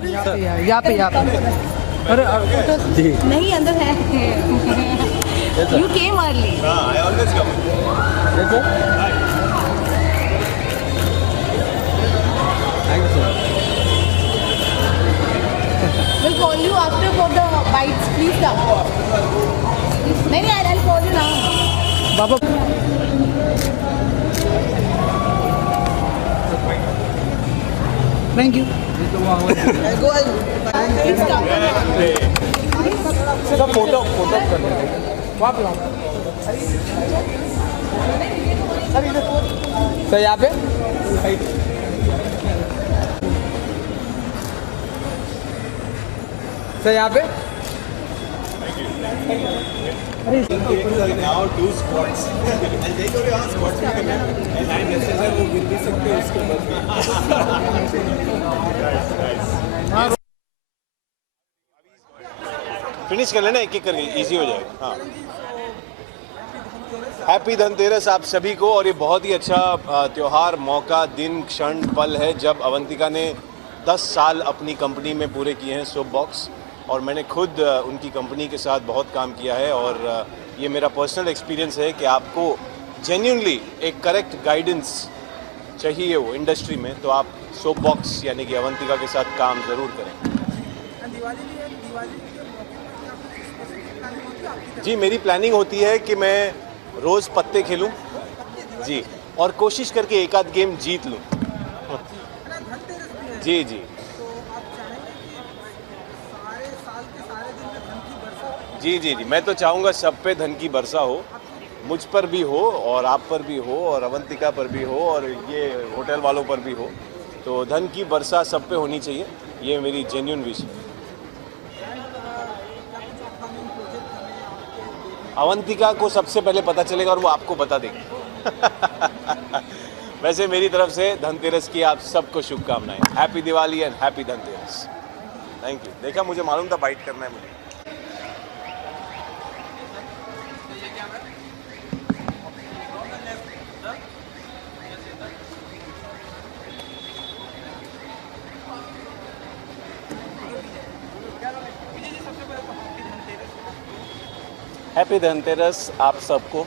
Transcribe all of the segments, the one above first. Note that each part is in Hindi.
यहाँ पे अरे जी नहीं अंदर है you came early I always come. Thank you sir will call you after for the bytes please come नहीं I will call you now बाबा thank you please come sir photo कर लेंगे वहाँ पे सर यहाँ पे सर यहाँ पे Now do squats. And they go to squats भी करना है. And I'm necessary वो गिर भी सकते हैं उसके बाद. फिनिश कर लेना एक-एक करके इजी हो जाएगा. हाँ. हैप्पी धनतेरस आप सभी को. और ये बहुत ही अच्छा त्योहार, मौका, दिन, क्षण, पल है जब अवंतिका ने 10 साल अपनी कंपनी में पूरे किए हैं सोप बॉक्स. और मैंने खुद उनकी कंपनी के साथ बहुत काम किया है. और ये मेरा पर्सनल एक्सपीरियंस है कि आपको जेन्युइनली एक करेक्ट गाइडेंस चाहिए वो इंडस्ट्री में, तो आप सोप बॉक्स यानी कि अवंतिका के साथ काम ज़रूर करें. जी मेरी प्लानिंग होती है कि मैं रोज़ पत्ते खेलूं जी, और कोशिश करके एक आध गेम जीत लूं. जी जी जी जी जी मैं तो चाहूँगा सब पे धन की वर्षा हो, मुझ पर भी हो और आप पर भी हो और अवंतिका पर भी हो और ये होटल वालों पर भी हो. तो धन की वर्षा सब पे होनी चाहिए, ये मेरी जेन्युइन विश है. अवंतिका को सबसे पहले पता चलेगा और वो आपको बता देगी. वैसे मेरी तरफ से धनतेरस की आप सबको शुभकामनाएं. Happy Diwali and happy Dhanteras. Thank you. देखा मुझे मालूम था बाइट करना है मुझे. हैप्पी धनतेरस आप सबको.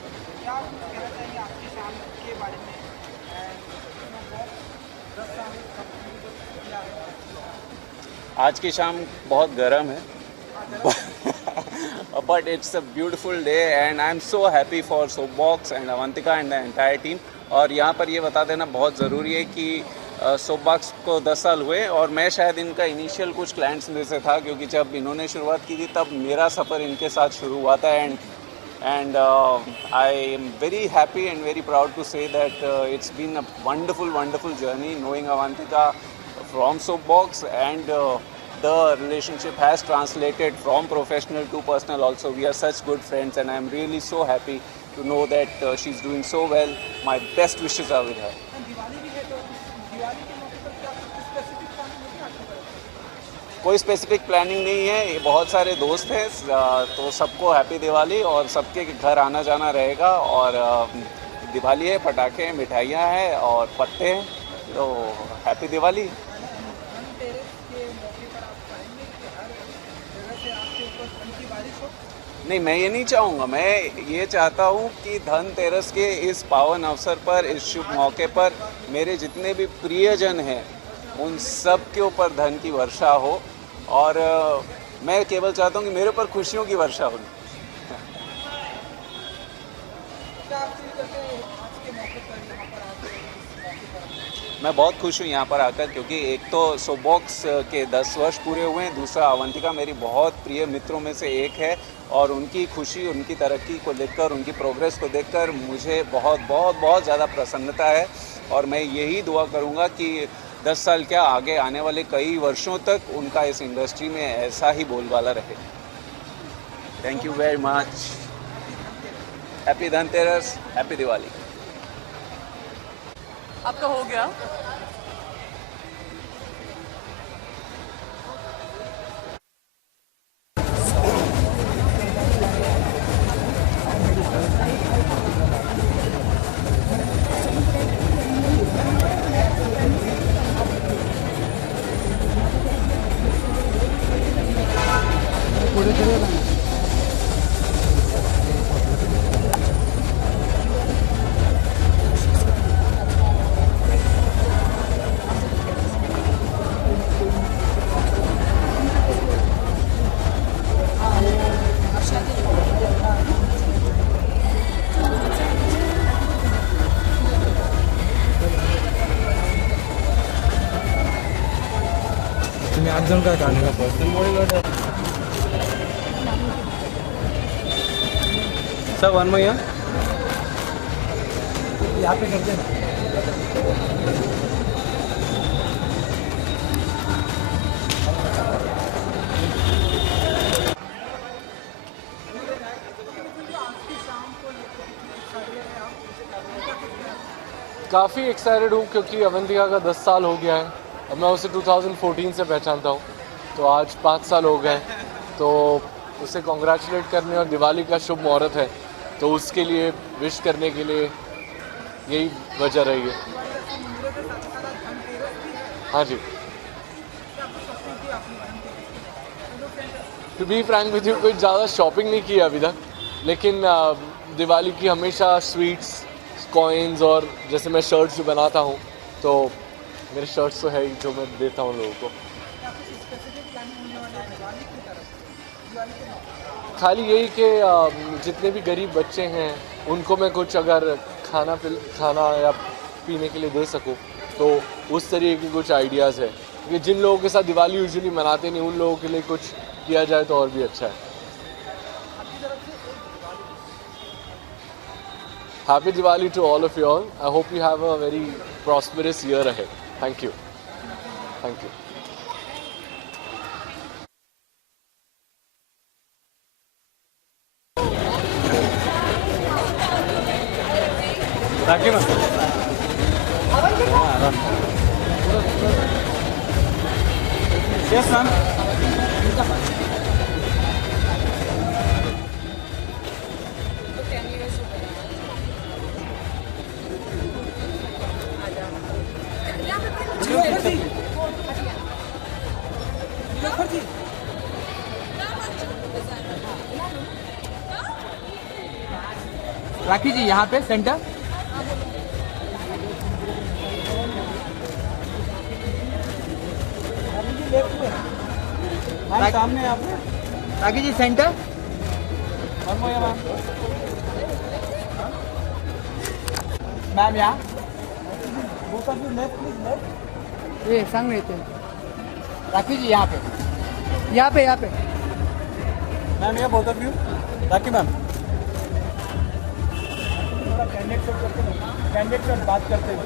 आज की शाम बहुत गर्म है but it's a beautiful day and I'm so happy for Soapbox and Avantika and the entire team. और यहाँ पर ये बता देना बहुत ज़रूरी है कि सोपबॉक्स को 10 साल हुए और मैं शायद इनका इनिशियल कुछ क्लाइंट्स में से था, क्योंकि जब इन्होंने शुरुआत की थी तब मेरा सफ़र इनके साथ शुरू हुआ था. and I am very happy and very proud to say that it's been a wonderful journey knowing Avantika from Soapbox, and the relationship has translated from professional to personal also. We are such good friends and I am really so happy to know that she's doing so well. My best wishes are with her. कोई स्पेसिफिक प्लानिंग नहीं है, ये बहुत सारे दोस्त हैं तो सबको हैप्पी दिवाली और सबके घर आना जाना रहेगा. और दिवाली है, पटाखे, मिठाइयाँ हैं और पत्ते हैं, तो हैप्पी दिवाली. नहीं, मैं ये नहीं चाहूँगा. मैं ये चाहता हूँ कि धनतेरस के इस पावन अवसर पर, इस शुभ मौके पर मेरे जितने भी प्रियजन हैं उन सब के ऊपर धन की वर्षा हो. और मैं केवल चाहता हूँ कि मेरे ऊपर खुशियों की वर्षा हो. मैं बहुत खुश हूँ यहाँ पर आकर, क्योंकि एक तो सोपबॉक्स के 10 वर्ष पूरे हुए हैं, दूसरा अवंतिका मेरी बहुत प्रिय मित्रों में से एक है. और उनकी खुशी, उनकी तरक्की को देखकर, उनकी प्रोग्रेस को देखकर मुझे बहुत ज़्यादा प्रसन्नता है. और मैं यही दुआ करूँगा कि 10 साल क्या, आगे आने वाले कई वर्षों तक उनका इस इंडस्ट्री में ऐसा ही बोलबाला रहे. Thank you very much. Happy Dhanteras, happy Diwali. आपका हो गया? पुढे चले ना. तुम्ही 8 जण काय काढले का पर्सन? सर वन में यहाँ यहाँ पे करते ना. काफ़ी एक्साइटेड हूँ क्योंकि अवंतिका का 10 साल हो गया है. अब मैं उसे 2014 से पहचानता हूँ, तो आज 5 साल हो गए. तो उसे कॉन्ग्रेचुलेट करने और दिवाली का शुभ मुहूर्त है, तो उसके लिए विश करने के लिए यही वजह रही है. हाँ जी. To be frank with you, कोई ज़्यादा शॉपिंग नहीं की अभी तक, लेकिन दिवाली की हमेशा स्वीट्स, कॉइन्स और जैसे मैं शर्ट्स भी बनाता हूँ, तो मेरे शर्ट्स तो है ही जो मैं देता हूँ लोगों को. खाली यही कि जितने भी गरीब बच्चे हैं उनको मैं कुछ अगर खाना या पीने के लिए दे सकूँ, तो उस तरीके के कुछ आइडियाज़ है. क्योंकि जिन लोगों के साथ दिवाली यूजुअली मनाते नहीं, उन लोगों के लिए कुछ किया जाए तो और भी अच्छा है. Happy Diwali to all of you all. I hope you have a very prosperous year ahead. Thank you. Thank you. Rakhi ma'am. Yes ma'am. Rakhi ji यहाँ पे सेंटर. सामने आप. राखी जी सेंटर. मैम यहाँ. ये सांग रहे थे. राखी जी यहाँ पे. यहाँ पे. मैम ये both of you. Rakhi ma'am. Candidate से बात करते हुए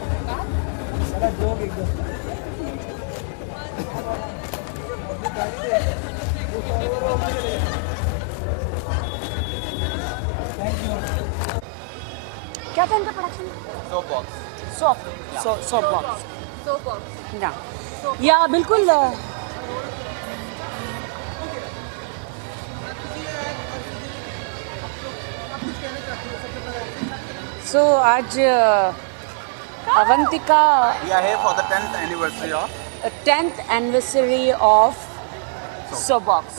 मेरा जोग एकदम. क्या था इनका production? Soap box. Soap box. या बिल्कुल. सो आज Avantika We are here for the 10th anniversary of सोबॉक्स.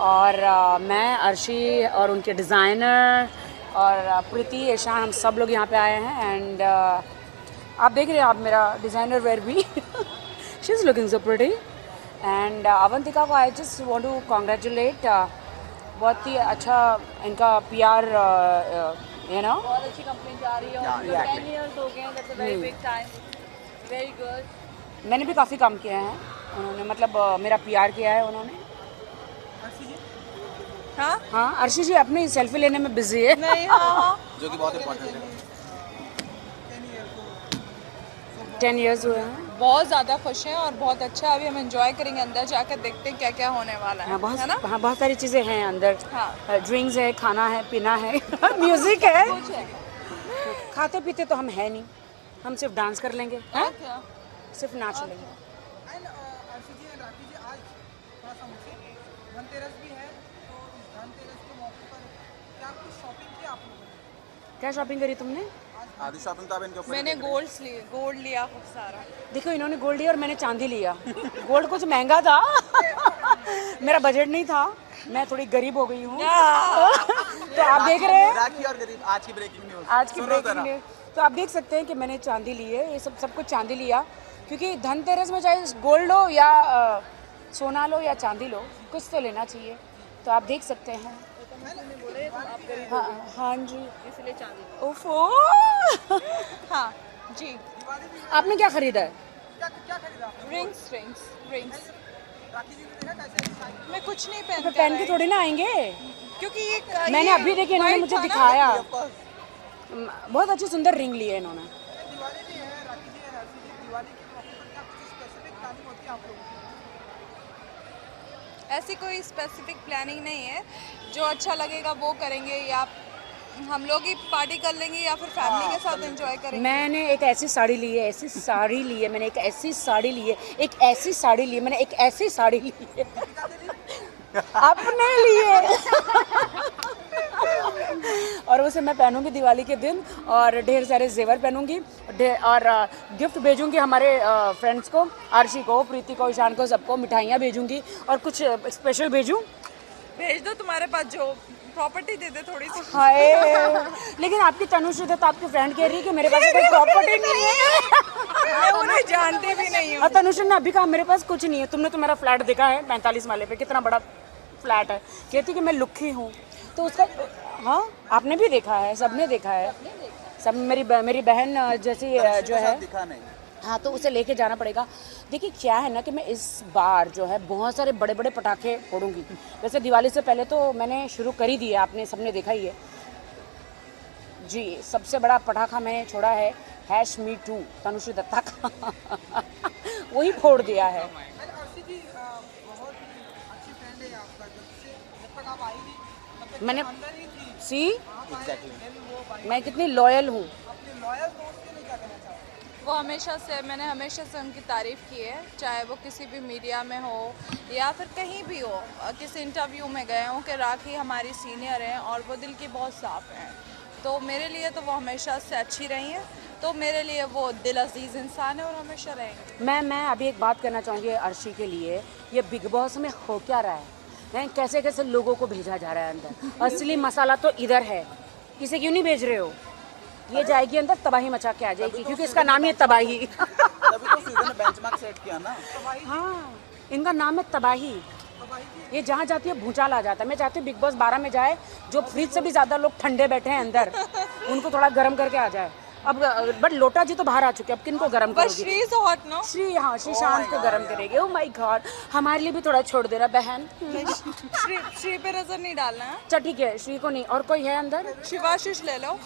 और मैं अर्शी और उनके डिज़ाइनर और प्रीति, ईशान, हम सब लोग यहाँ पे आए हैं. एंड आप देख रहे हैं, आप मेरा डिज़ाइनर वेयर भी. She is looking so pretty. And Avantika को I just want to congratulate. बहुत ही अच्छा इनका PR, यू नो. बहुत अच्छी कंपनी जा रही है. 10 years हो गए हैं. That's a very big time. Very good. मैंने भी काफ़ी काम किया है उन्होंने, मतलब मेरा PR किया है उन्होंने. हाँ अर्शी जी अपनी सेल्फी लेने में बिजी है. नहीं. हाँ जो कि बहुत इम्पोर्टेंट है. 10 years हुए हैं. बहुत ज़्यादा खुश हैं और बहुत अच्छा. अभी हम एंजॉय करेंगे, अंदर जाकर देखते हैं क्या क्या होने वाला है. है ना? हाँ बहुत सारी चीज़ें हैं अंदर. हाँ. ड्रिंक्स है, खाना है, पीना है, म्यूजिक है. खाते पीते तो हम है नहीं, हम सिर्फ डांस कर लेंगे. हाँ? क्या? सिर्फ नाच लेंगे. क्या शॉपिंग करी तुमने? आधी शॉपिंग तो अब इनके ऊपर. मैंने गोल्ड लिया खूब सारा. देखो इन्होंने गोल्ड लिया और मैंने चांदी लिया. गोल्ड कुछ महंगा था. मेरा बजट नहीं था. मैं थोड़ी गरीब हो गई हूँ तो आप देख रहे हैं राखी और गरीब आज की ब्रेकिंग न्यूज। आज की ब्रेकिंग न्यूज। तो आप देख सकते हैं कि मैंने चांदी ली है, ये सब कुछ चांदी लिया, क्योंकि धनतेरस में चाहे गोल्ड लो या सोना लो या चांदी लो, कुछ तो लेना चाहिए। तो आप देख सकते हैं। हाँ हाँ जी, इसलिए चांदी। ओफो हाँ जी। आपने क्या खरीदा है? Rings rings rings. मैं कुछ नहीं तो पहन के थोड़ी ना आएंगे, क्योंकि ये मैंने अभी देखी, इन्होंने मुझे दिखाया। बहुत अच्छी सुंदर रिंग ली है इन्होंने। ऐसी कोई स्पेसिफिक प्लानिंग नहीं है, जो अच्छा लगेगा वो करेंगे, या हम लोग ही पार्टी कर लेंगे या फिर फैमिली के साथ एंजॉय करेंगे। मैंने एक ऐसी साड़ी ली है, ऐसी साड़ी ली है, मैंने एक ऐसी साड़ी ली है, एक ऐसी साड़ी ली है, मैंने एक ऐसी साड़ी ली है अपने लिए और उसे मैं पहनूंगी दिवाली के दिन, और ढेर सारे जेवर पहनूंगी, और गिफ्ट भेजूंगी हमारे फ्रेंड्स को, आरशी को, प्रीति को, ईशान को, सबको मिठाइयाँ भेजूंगी, और कुछ स्पेशल भेजूँ। भेज दो, तुम्हारे पास जो प्रॉपर्टी दे दे थोड़ी सी। हाय, लेकिन आपकी तनुश्री तो आपकी फ्रेंड कह रही है कि मेरे पास कोई प्रॉपर्टी नहीं है। मैं उन्हें जानती भी नहीं हूँ। और तनुश्री ने अभी कहा मेरे पास कुछ नहीं है। तुमने तो मेरा फ्लैट देखा है 45 माले पे, कितना बड़ा फ्लैट है। कहती कि मैं लुखी हूँ, तो उसका हाँ आपने भी देखा है, सबने देखा है, सब मेरी बहन जैसी जो है। दिखा नहीं। हाँ, तो उसे लेके जाना पड़ेगा। देखिए क्या है ना कि मैं इस बार जो है बहुत सारे बड़े बड़े पटाखे फोड़ूंगी। वैसे दिवाली से पहले तो मैंने शुरू कर ही दिया, आपने सबने देखा ही है जी। सबसे बड़ा पटाखा मैंने छोड़ा है #MeToo तनुश्री दत्ता का वही फोड़ दिया है। मैंने सी मैं कितनी लॉयल हूँ। वो मैंने हमेशा से उनकी तारीफ़ की है, चाहे वो किसी भी मीडिया में हो या फिर कहीं भी हो। किसी इंटरव्यू में गए हों कि राखी हमारी सीनियर हैं और वो दिल की बहुत साफ़ हैं, तो मेरे लिए तो वो हमेशा से अच्छी रही हैं, तो मेरे लिए वो दिल अजीज़ इंसान है और हमेशा रहेंगे। मैं अभी एक बात करना चाहूँगी अर्शी के लिए। ये बिग बॉस में हो क्या रहा है? कैसे कैसे लोगों को भेजा जा रहा है अंदर। असली मसाला तो इधर है, इसे क्यों नहीं भेज रहे हो? ये जाएगी अंदर, तबाही मचा के आ जाएगी, क्योंकि इसका नाम ही है तबाही। तभी तो सीजन ने बेंचमार्क सेट किया ना। हाँ, इनका नाम है तबाही। ये जहाँ जाती है भूचाल आ जाता है। मैं चाहती हूँ बिग बॉस 12 में जाए, जो फ्रिज से भी ज़्यादा लोग ठंडे बैठे हैं अंदर, उनको थोड़ा गर्म करके आ जाए। अब बट लोटा जी तो बाहर आ चुके, अब किनको गर्म करोगी? Shri is hot no. Shri, हाँ श्री शांत को गर्म करेगी। ओह माय गॉड, हमारे लिए भी थोड़ा छोड़ दे रहा बहन। श्री पे नजर नहीं डालना है। अच्छा ठीक है, श्री को नहीं। और कोई है अंदर? शिवाशीष ले लो।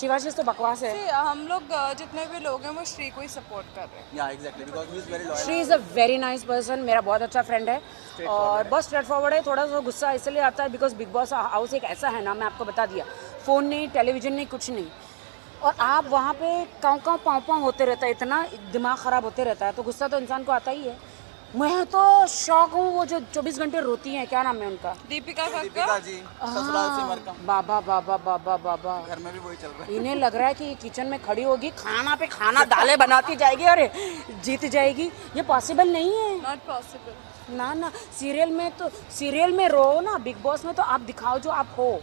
शिवाशीष तो बकवास है। हम लोग जितने भी लोग हैं वो श्री को ही सपोर्ट कर रहे हैं। या exactly, because he is very loyal. Shri is a very nice person, मेरा बहुत अच्छा फ्रेंड है और बहुत स्ट्रेट फॉरवर्ड है। थोड़ा सा गुस्सा इसलिए आता है बिकॉज बिग बॉस हाउस एक ऐसा है ना, मैं आपको बता दिया, फ़ोन नहीं, टेलीविज़न नहीं, कुछ नहीं, और आप वहाँ पे काँव काँव पाँव पाँव होते रहता है, इतना दिमाग ख़राब होते रहता है, तो गुस्सा तो इंसान को आता ही है। मैं तो शौक हूँ वो जो 24 घंटे रोती हैं, क्या नाम है उनका? दीपिका दीपिका जी, ससुराल सिमर का। बाबा बाबा बाबा बाबा, घर में भी वही चल रहा है। इन्हें लग रहा है कि किचन में खड़ी होगी, खाना पे खाना दालें बनाती जाएगी, अरे जीत जाएगी। ये पॉसिबल नहीं है। Not possible. ना ना, सीरियल में रो ना, बिग बॉस में तो आप दिखाओ जो आप हो।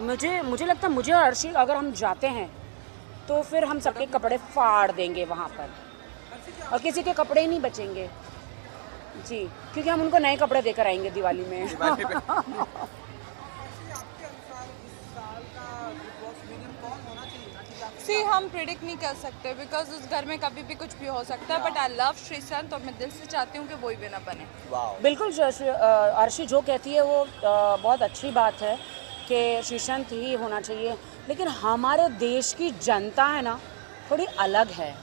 मुझे लगता है मुझे और अर्शी अगर हम जाते हैं तो फिर हम सबके कपड़े फाड़ देंगे वहाँ पर, और किसी के कपड़े ही नहीं बचेंगे जी, क्योंकि हम उनको नए कपड़े देकर आएंगे दिवाली में। हम प्रिडिक्ट नहीं कर सकते बिकॉज उस घर में कभी भी कुछ भी हो सकता है, बट आई लव श्रीसंत, तो मैं दिल से चाहती हूँ कि वो ही विनर बने। बिल्कुल, अर्शी जो कहती है वो बहुत अच्छी बात है कि श्रीसंत ही होना चाहिए, लेकिन हमारे देश की जनता है ना थोड़ी अलग है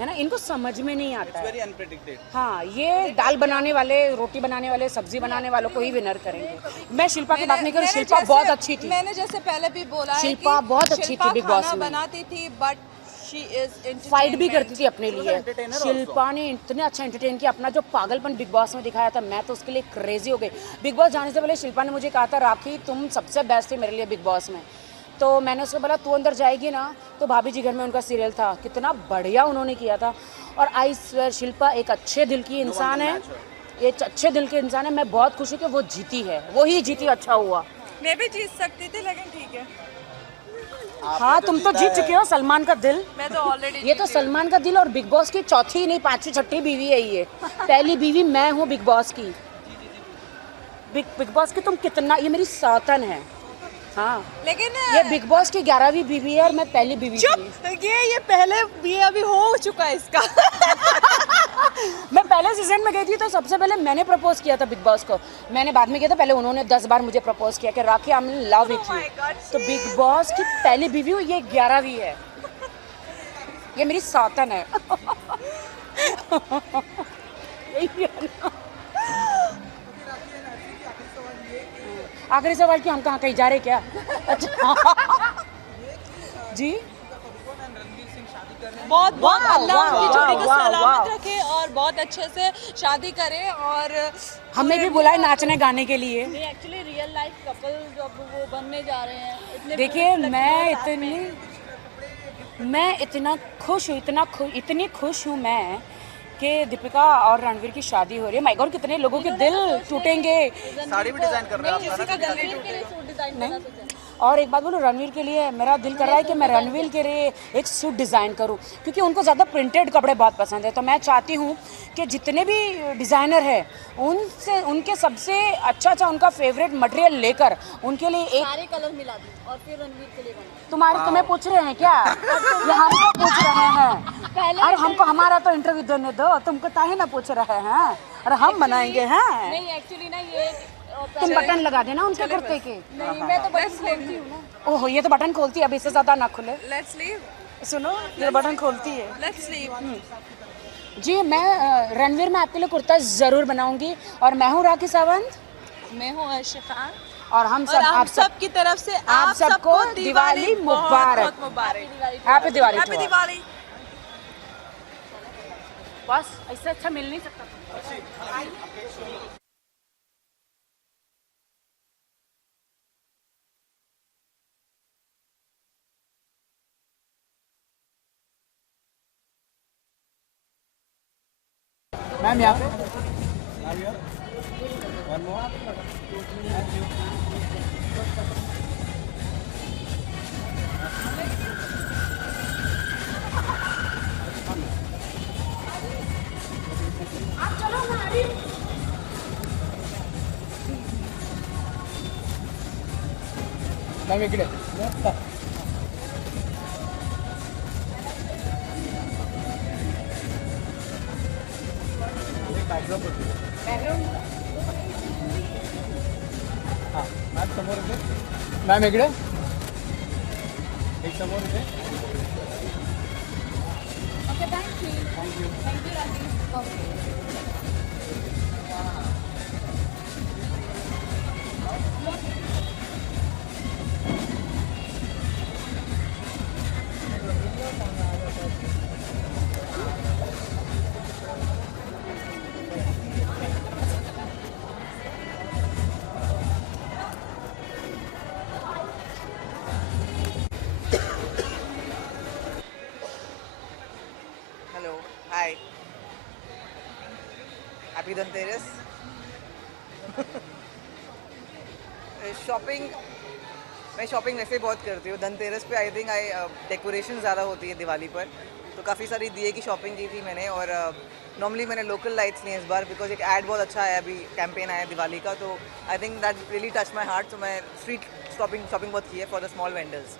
ना, इनको समझ में नहीं आता है। वेरी अनप्रेडिक्टेड। हाँ, ये दाल बनाने वाले, रोटी बनाने वाले, सब्जी बनाने वालों को ही विनर करेंगे। मैं शिल्पा की बात नहीं कर रही, शिल्पा बहुत अच्छी थी। मैंने जैसे पहले भी बोला शिल्पा बहुत अच्छी थी बिग बॉस में, बनाती थी, बट शी इज फाइट भी करती थी अपने लिए। शिल्पा ने इतने अच्छा एंटरटेन किया, अपना जो पागलपन बिग बॉस में दिखाया था, मैं तो उसके लिए क्रेजी हो गई। बिग बॉस जाने से पहले शिल्पा ने मुझे कहा था, राखी तुम सबसे बेस्ट थी मेरे लिए बिग बॉस में, तो मैंने उसको बोला तू अंदर जाएगी ना, तो भाभी जी घर में उनका सीरियल था, कितना बढ़िया उन्होंने किया था। और आई स्वेयर शिल्पा एक अच्छे दिल की इंसान है, ये अच्छे दिल के इंसान है। मैं बहुत खुश हूँ कि वो जीती है, वो ही जीती, अच्छा हुआ। मैं भी जीत सकती थी लेकिन ठीक है। हाँ तुम तो जीत चुके हो सलमान का दिल। मैं तो ऑलरेडी ये तो सलमान का दिल और बिग बॉस की चौथी नहीं 5वीं 6ठी बीवी है ये। पहली बीवी मैं हूँ बिग बॉस की। बिग बॉस की तुम कितना, ये मेरी सौतन है। हाँ लेकिन ये बिग बॉस की 11वीं बीवी है और मैं पहली बीवी थी। चुप, ये पहले भी अभी हो चुका है इसका। मैं पहले सीजन में गई थी तो सबसे पहले मैंने प्रपोज किया था बिग बॉस को। मैंने बाद में किया था, पहले उन्होंने 10 बार मुझे प्रपोज किया कि Rakhi I am in love with you. तो बिग बॉस की पहली बीवी हूँ, ये 11वीं है। ये मेरी सौतन है। यही है ना। आखिरी सवाल कि हम कहाँ कहीं जा रहे क्या? अच्छा जी बहुत बहुत वाह, अल्लाह वाह, उनकी जोड़ी को वाह, सलामत वाह। रखे और बहुत अच्छे से शादी करे। और हमें भी बुलाए नाचने गाने के लिए। एक्चुअली रियल लाइफ कपल जब वो बनने जा रहे हैं, इतने देखिए फ्रेंड्स मैं लगते हैं इतना खुश हूँ, इतनी खुश हूँ मैं कि दीपिका और रणवीर की शादी हो रही है। माय गॉड कितने लोगों के दिल टूटेंगे। साड़ी भी डिजाइन कर रहे हैं आप, किसी का दिल नहीं टूटे। नहीं, और एक बात बोलूँ, रणवीर के लिए मेरा दिल कर रहा है कि मैं रणवीर के लिए एक सूट डिज़ाइन करूँ, क्योंकि उनको ज़्यादा प्रिंटेड कपड़े बहुत पसंद है। तो मैं चाहती हूँ कि जितने भी डिज़ाइनर हैं उनसे उनके सबसे अच्छा उनका फेवरेट मटेरियल लेकर उनके लिए एक सारे कलर मिला दी और फिर रणवीर के लिए बना। तुम्हें पूछ रहे हैं क्या? ये हमको पूछ रहे हैं। अरे हमको हमारा तो इंटरव्यू देने दो, तुमको ताही ना पूछ रहे हैं। अरे हम बनाएंगे हैं। नहीं एक्चुअली ना ये तुम बटन लगा देना उनके कुर्ते के। नहीं, मैं तो बटन खोलती हूँ ना। ओहो ये तो बटन खोलती है, अब इससे ज्यादा ना खुले। Let's leave. सुनो ये बटन खोलती है। Let's leave. जी मैं रणवीर में आपके लिए कुर्ता जरूर बनाऊंगी। और मैं हूँ राखी सावंत। मैं हूँ अर्शी खान और हम और सब आप सब की तरफ से आप सबको दिवाली मुबारक। बहुत मुबारक। हैप्पी दिवाली। हैप्पी दिवाली। बस इससे अच्छा मिल नहीं सकता। मैम यहाँ पे मैम इकडे हां मॅम समोर इथे मॅम इकडे एक समोर इथे okay thank you rakhi. Hello hi happy Dhanteras. Shopping मैं शॉपिंग वैसे बहुत करती हूँ। धनतेरस पे आई थिंक डेकोरेशन ज़्यादा होती है दिवाली पर, तो काफ़ी सारी दिए की शॉपिंग की थी मैंने। और नॉर्मली मैंने लोकल लाइट्स लिए इस बार, बिकॉज एक ऐड बहुत अच्छा आया, अभी कैंपेन आया दिवाली का, तो I think that really touch my heart. तो मैं स्ट्रीट शॉपिंग बहुत की है फॉर द स्मॉल वेंडर्स।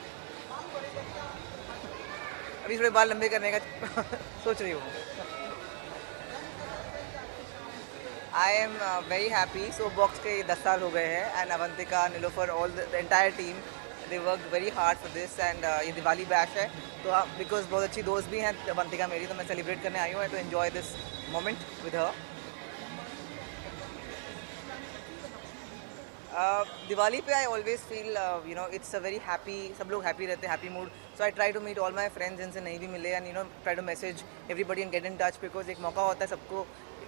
अभी थोड़े बाल लंबे करने का सोच रही हूँ। I am very happy. So box के 10 साल हो गए हैं and Avantika, Nilofar, all the entire team, they work very hard for this. And ये दिवाली बैश है तो बिकॉज बहुत अच्छी दोस्त भी हैं अवंतिका मेरी, तो मैं सेलिब्रेट करने आई हूँ, तो enjoy this moment with her. Diwali पे I always feel you know it's a very happy, सब लोग हैप्पी रहते हैं, happy mood. So I try to meet all my friends जिनसे नहीं भी मिले, and you know try to message everybody and get in touch, because एक मौका होता है सबको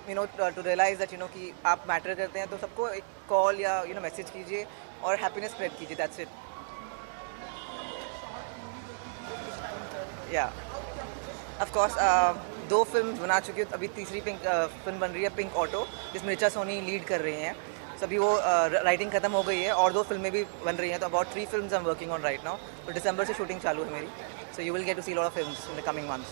you know to realise that you know कि आप मैटर करते हैं, तो सबको एक कॉल या यू नो मैसेज कीजिए और हैप्पीनेस स्प्रेड कीजिए, दैट्स इट। या ऑफ कोर्स 2 फिल्म बना चुकी हूँ, अभी तीसरी फिल्म बन रही है पिंक ऑटो, जिसमें ऋचा सोनी लीड कर रही हैं। सभी वो राइटिंग खत्म हो गई है और 2 फिल्में भी बन रही हैं, तो about 3 films I am working on right now. तो दिसंबर से शूटिंग चालू है मेरी, so you will get to see lot of films in the coming months.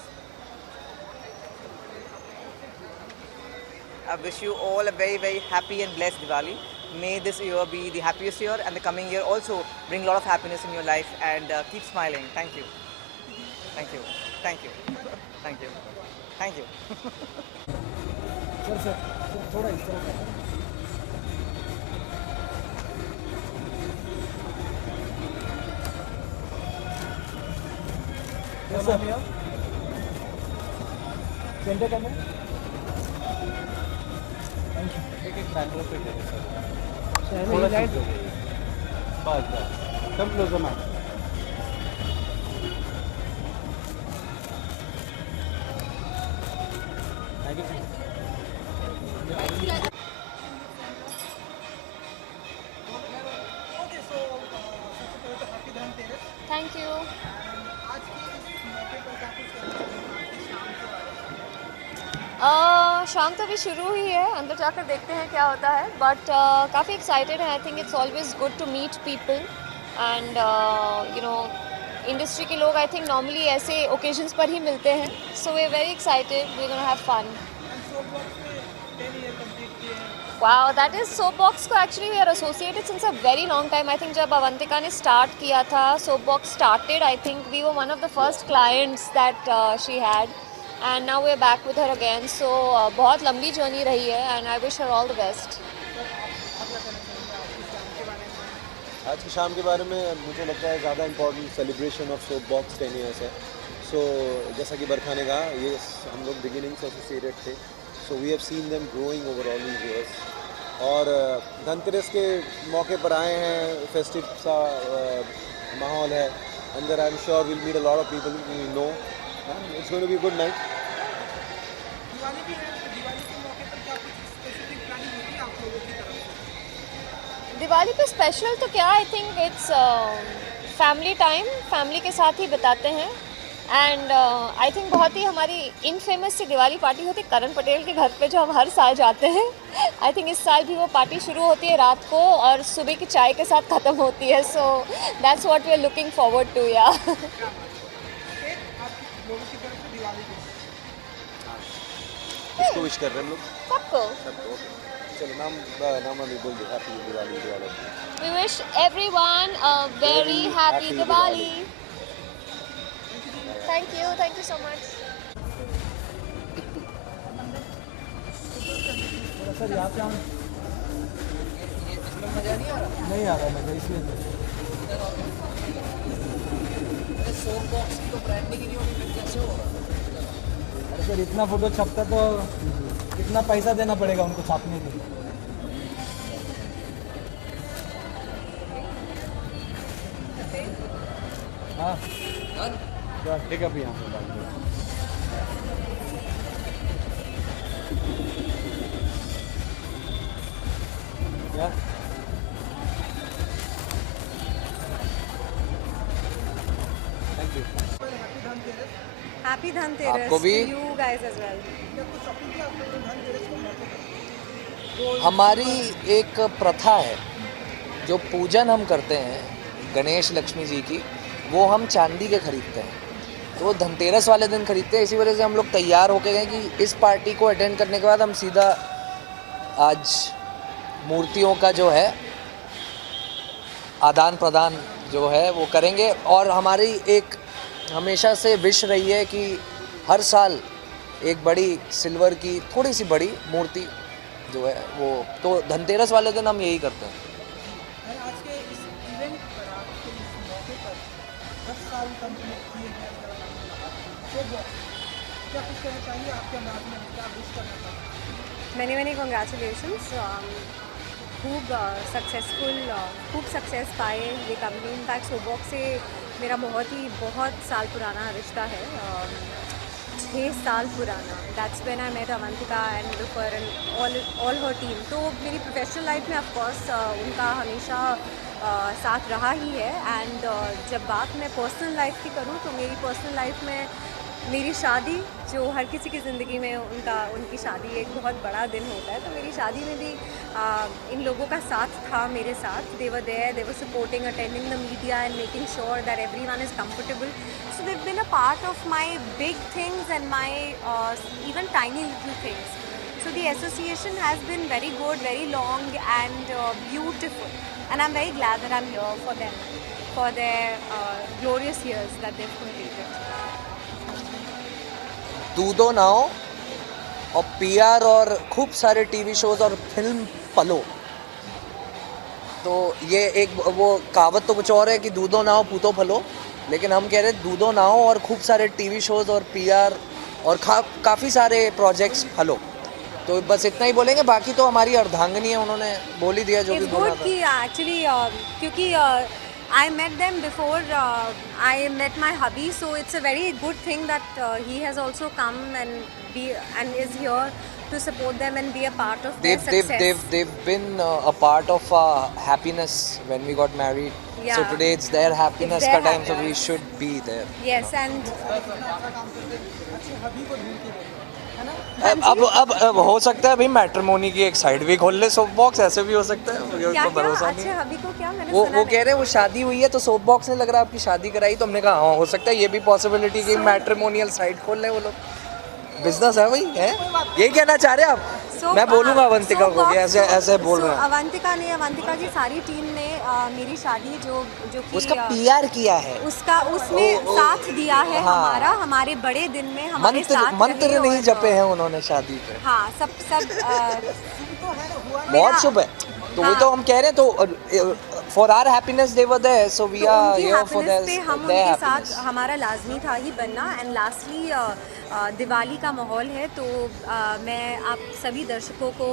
I wish you all a very, very happy and blessed Diwali. May this year be the happiest year, and the coming year also bring a lot of happiness in your life, and keep smiling. Thank you. Thank you. Thank you. Thank you. Thank you. Sir थोड़ा इस तरफ सेंटर करना है। थोड़ा लाइट बस कम क्लोजर ना। Thank you. शाम तो अभी शुरू ही है, अंदर जाकर देखते हैं क्या होता है, बट काफ़ी एक्साइटेड है। I think it's always good to meet people and you know industry के लोग आई थिंक नॉर्मली ऐसे ओकेजन्स पर ही मिलते हैं, so we are very excited, we are gonna have fun. Wow, that is Soapbox को actually we are associated since a very long time. I think जब अवंतिका ने स्टार्ट किया था, Soapbox started, I think we were one of the first clients that she had, and now we're back with her again, so बहुत लंबी जर्नी रही है and I wish her all the best। आज की शाम के बारे में मुझे लगता है ज़्यादा इम्पोर्टेंट सेलिब्रेशन ऑफ सोपबॉक्स 10 ईयर्स है। सो जैसा कि बरखा ने कहा, ये हम लोग बिगिनिंग से एसोसिएटेड थे, so we have seen them growing over all these years. और धनतेरस के मौके पर आए हैं, फेस्टिव सा माहौल है अंदर। I am sure will meet a lot of people we know, it's going to be a good night. Diwali पे स्पेशल तो क्या, I think it's family time, family के साथ ही बिताते हैं। एंड आई थिंक बहुत ही हमारी इनफेमस सी दिवाली पार्टी होती है करण पटेल के घर पे, जो हम हर साल जाते हैं। आई थिंक इस साल भी वो पार्टी शुरू होती है रात को और सुबह की चाय के साथ ख़त्म होती है, so that's what we are looking forward to. या किसको विश कर रहे हैं हम लोग? सबको। सबको। चलो नाम वाली बोल दो। Happy Diwali. We wish everyone a very happy Diwali. Thank you so much. Sir यहाँ से हम नहीं आ रहा मजा, इसलिए अरे सर इतना फोटो छपता तो कितना पैसा देना पड़ेगा उनको छापने के लिए। हाँ ठीक है, अभी यहाँ पे बात करो। क्या थैंक यू। हैप्पी धनतेरस आपको भी। You guys as well. हमारी एक प्रथा है, जो पूजन हम करते हैं गणेश लक्ष्मी जी की, वो हम चांदी के खरीदते हैं, तो वो धनतेरस वाले दिन खरीदते हैं। इसी वजह से हम लोग तैयार होके गए कि इस पार्टी को अटेंड करने के बाद हम सीधा आज मूर्तियों का जो है आदान प्रदान जो है वो करेंगे। और हमारी एक हमेशा से विश रही है कि हर साल एक बड़ी सिल्वर की थोड़ी सी बड़ी मूर्ति जो है वो, तो धनतेरस वाले दिन हम यही करते हैं। आज के इस इवेंट पर, आपके इस मौके पर 10 साल कंप्लीट किए गए, क्या कुछ कहना चाहिए आपके अंदाज में, क्या विश करना चाहिए? मैनी कॉन्ग्रेचुलेशंस, खूब सक्सेसफुल, खूब सक्सेस पाए ये कंपनी। इनफैक्ट सोपबॉक्स से मेरा बहुत साल पुराना रिश्ता है, 6 साल पुराना। That's when I met Avantika and Nilufar and all her team. तो मेरी प्रोफेशनल लाइफ में ऑफकोर्स उनका हमेशा साथ रहा ही है। एंड जब बात मैं पर्सनल लाइफ की करूँ तो मेरी पर्सनल लाइफ में मेरी शादी जो हर किसी की ज़िंदगी में उनकी शादी एक बहुत बड़ा दिन होता है, तो मेरी शादी में भी इन लोगों का साथ था मेरे साथ. They were there, they were supporting, attending the media and making sure that everyone is comfortable. So they've been a part of my big things and my even tiny little things. So the association has been very good, very long and beautiful. And I'm very glad that I'm here for them, for their glorious years that they've completed. दूधो नाव और पीआर और खूब सारे टीवी शोज और फिल्म पलो. तो ये एक वो कहावत तो कुछ और है कि दूधो नाव पूतो फलो, लेकिन हम कह रहे हैं दूधो नाव और खूब सारे टीवी शोज और पीआर और काफ़ी सारे प्रोजेक्ट्स फलो. तो बस इतना ही बोलेंगे, बाकी तो हमारी अर्धांगिनी है, उन्होंने बोल ही दिया जो भी बोलना था. Actually, क्योंकि I met them before I met my hubby, so it's a very good thing that he has also come and is here to support them and be a part of their success. They've been a part of our happiness when we got married. Yeah. So today it's their happiness It's their ka time, so we happiness. should be there. Yes, and अब हो सकता है भाई मैट्रिमोनी की एक साइड भी खोल ले सोप बॉक्स, ऐसे भी हो सकता है, मुझे क्या तो भरोसा नहीं अच्छे है. हबी को क्या मैंने वो सुना वो कह रहे हैं वो शादी हुई है तो सोप बॉक्स ने लग रहा है आपकी शादी कराई, तो हमने कहा हाँ हो सकता है ये भी पॉसिबिलिटी कि मैट्रिमोनियल साइट खोल ले वो लोग. बिजनेस है भाई, है यही कहना चाह रहे हैं आप? मैं बोलूँगा अवंतिका को कि ऐसे बोल रहे हैं. अवंतिका की सारी टीम ने मेरी शादी जो कि उसका पीआर किया है, उसने साथ दिया है. हाँ. हमारे बड़े दिन में हमारे साथ मंत्र रहे नहीं और- जपे हैं उन्होंने शादी पे. हाँ, सब बहुत शुभ है. तो वही तो हम कह रहे हैं, तो for our happiness they were there, so we are उनकी हियर फॉर हैप्पीनेस पे हम देयर उनके साथ हैप्पीनेस. हमारा लाजमी था ही बनना. एंड लास्टली दिवाली का माहौल है, तो मैं आप सभी दर्शकों को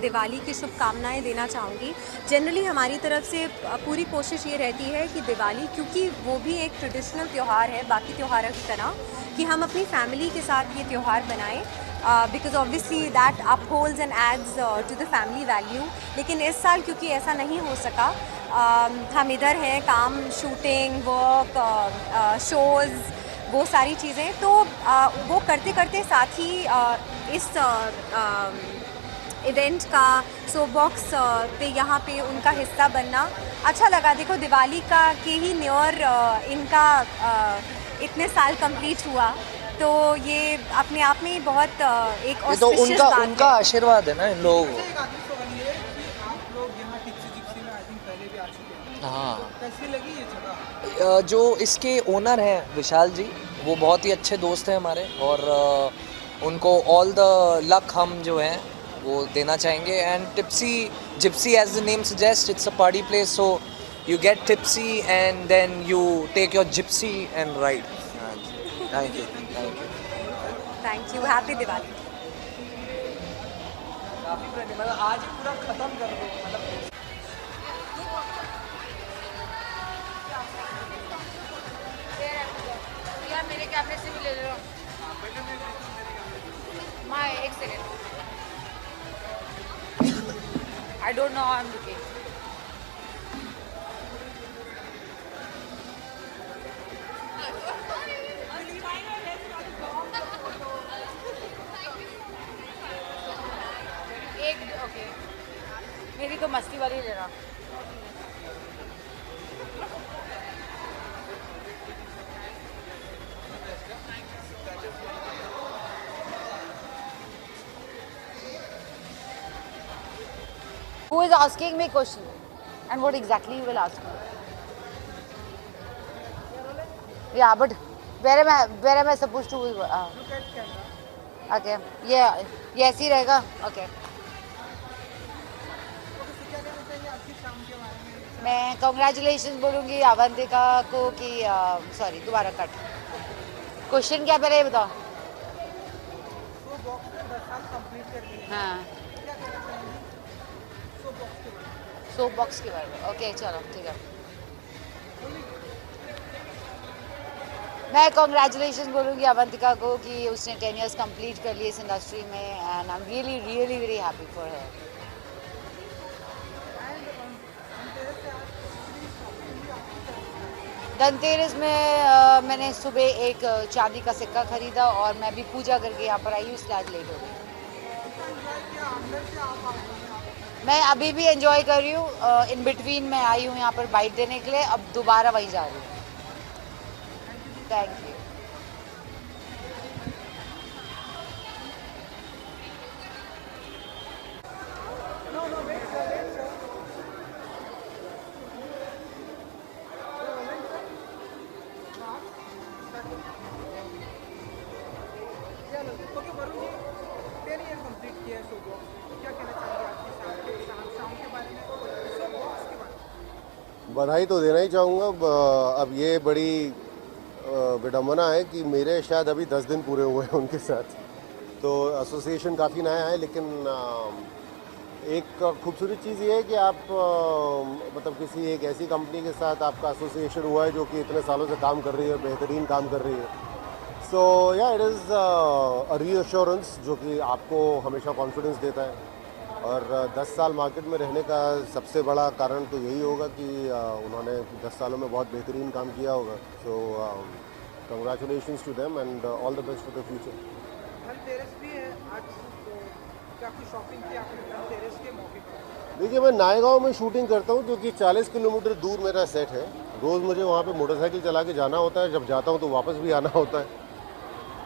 दिवाली की शुभकामनाएं देना चाहूँगी. जनरली हमारी तरफ से पूरी कोशिश ये रहती है कि दिवाली, क्योंकि वो भी एक ट्रेडिशनल त्यौहार है बाकी त्योहारों की तरह, कि हम अपनी फैमिली के साथ ये त्यौहार बनाएं, because obviously that upholds and adds to the family value. लेकिन इस साल क्योंकि ऐसा नहीं हो सका, हम इधर हैं, काम, शूटिंग, वर्क, शोज़, वो सारी चीज़ें, तो वो करते करते साथ ही इस इवेंट का सोप बॉक्स पे यहाँ पे उनका हिस्सा बनना अच्छा लगा. देखो दिवाली का के ही न्योर इनका इतने साल कंप्लीट हुआ, तो ये अपने आप में ही बहुत एक ये तो auspicious बात उनका है. आशीर्वाद है ना इन लोगों को. हाँ, जो इसके ओनर हैं विशाल जी, वो बहुत ही अच्छे दोस्त हैं हमारे, और उनको ऑल द लक हम जो हैं वो देना चाहेंगे. And tipsy gypsy as the name suggest, it's a party place, so you get tipsy and then you take your gypsy and ride. Thank you. Thank you. Happy Diwali. आज पूरा खत्म कर दो, मतलब यार मेरे कैमरे से भी ले लो. माय एक second. I don't know how I am looking. एक ओके, मेरी तो मस्ती वाली ले रहा. Who is asking me question? And what exactly you will ask me? Yeah, but where am I supposed to? Okay. Yeah. Yes, ही रहेगा. Okay. मैं congratulations बोलूँगी अवंतिका को कि सॉरी दोबारा कट. क्वेश्चन क्या पहले ये बताओ. हाँ. सोप बॉक्स के बारे में. ओके चलो ठीक है. मैं कॉन्ग्रेचुलेशन बोलूँगी अवंतिका को कि उसने 10 years कंप्लीट कर लिए इस इंडस्ट्री में, and I am really really very happy for her. Dhanteras में मैंने सुबह एक चांदी का सिक्का खरीदा और मैं भी पूजा करके यहाँ पर आई हूँ, इसलिए आज लेट हो गई। मैं अभी भी एंजॉय कर रही हूँ। इन बिटवीन मैं आई हूँ यहाँ पर बाइट देने के लिए, अब दोबारा वहीं जा रही हूँ। Thank you. बधाई तो देना ही चाहूँगा। अब ये बड़ी विडम्बना है कि मेरे शायद अभी 10 दिन पूरे हुए हैं उनके साथ, तो एसोसिएशन काफ़ी नया है। लेकिन एक खूबसूरत चीज़ ये है कि आप मतलब किसी एक ऐसी कंपनी के साथ आपका एसोसिएशन हुआ है जो कि इतने सालों से काम कर रही है, बेहतरीन काम कर रही है। सो या इट इज़ अ रीअश्योरेंस जो कि आपको हमेशा कॉन्फिडेंस देता है। और 10 साल मार्केट में रहने का सबसे बड़ा कारण तो यही होगा कि उन्होंने 10 सालों में बहुत बेहतरीन काम किया होगा। So congratulations to them and all the best for the future. Dhanteras भी है आज, तो क्या कुछ शॉपिंग की आपने धनतेरस के मौके पर? देखिए, मैं नायगांव में शूटिंग करता हूँ क्योंकि 40 किलोमीटर दूर मेरा सेट है। रोज़ मुझे वहाँ पे मोटरसाइकिल चला के जाना होता है, जब जाता हूँ तो वापस भी आना होता है।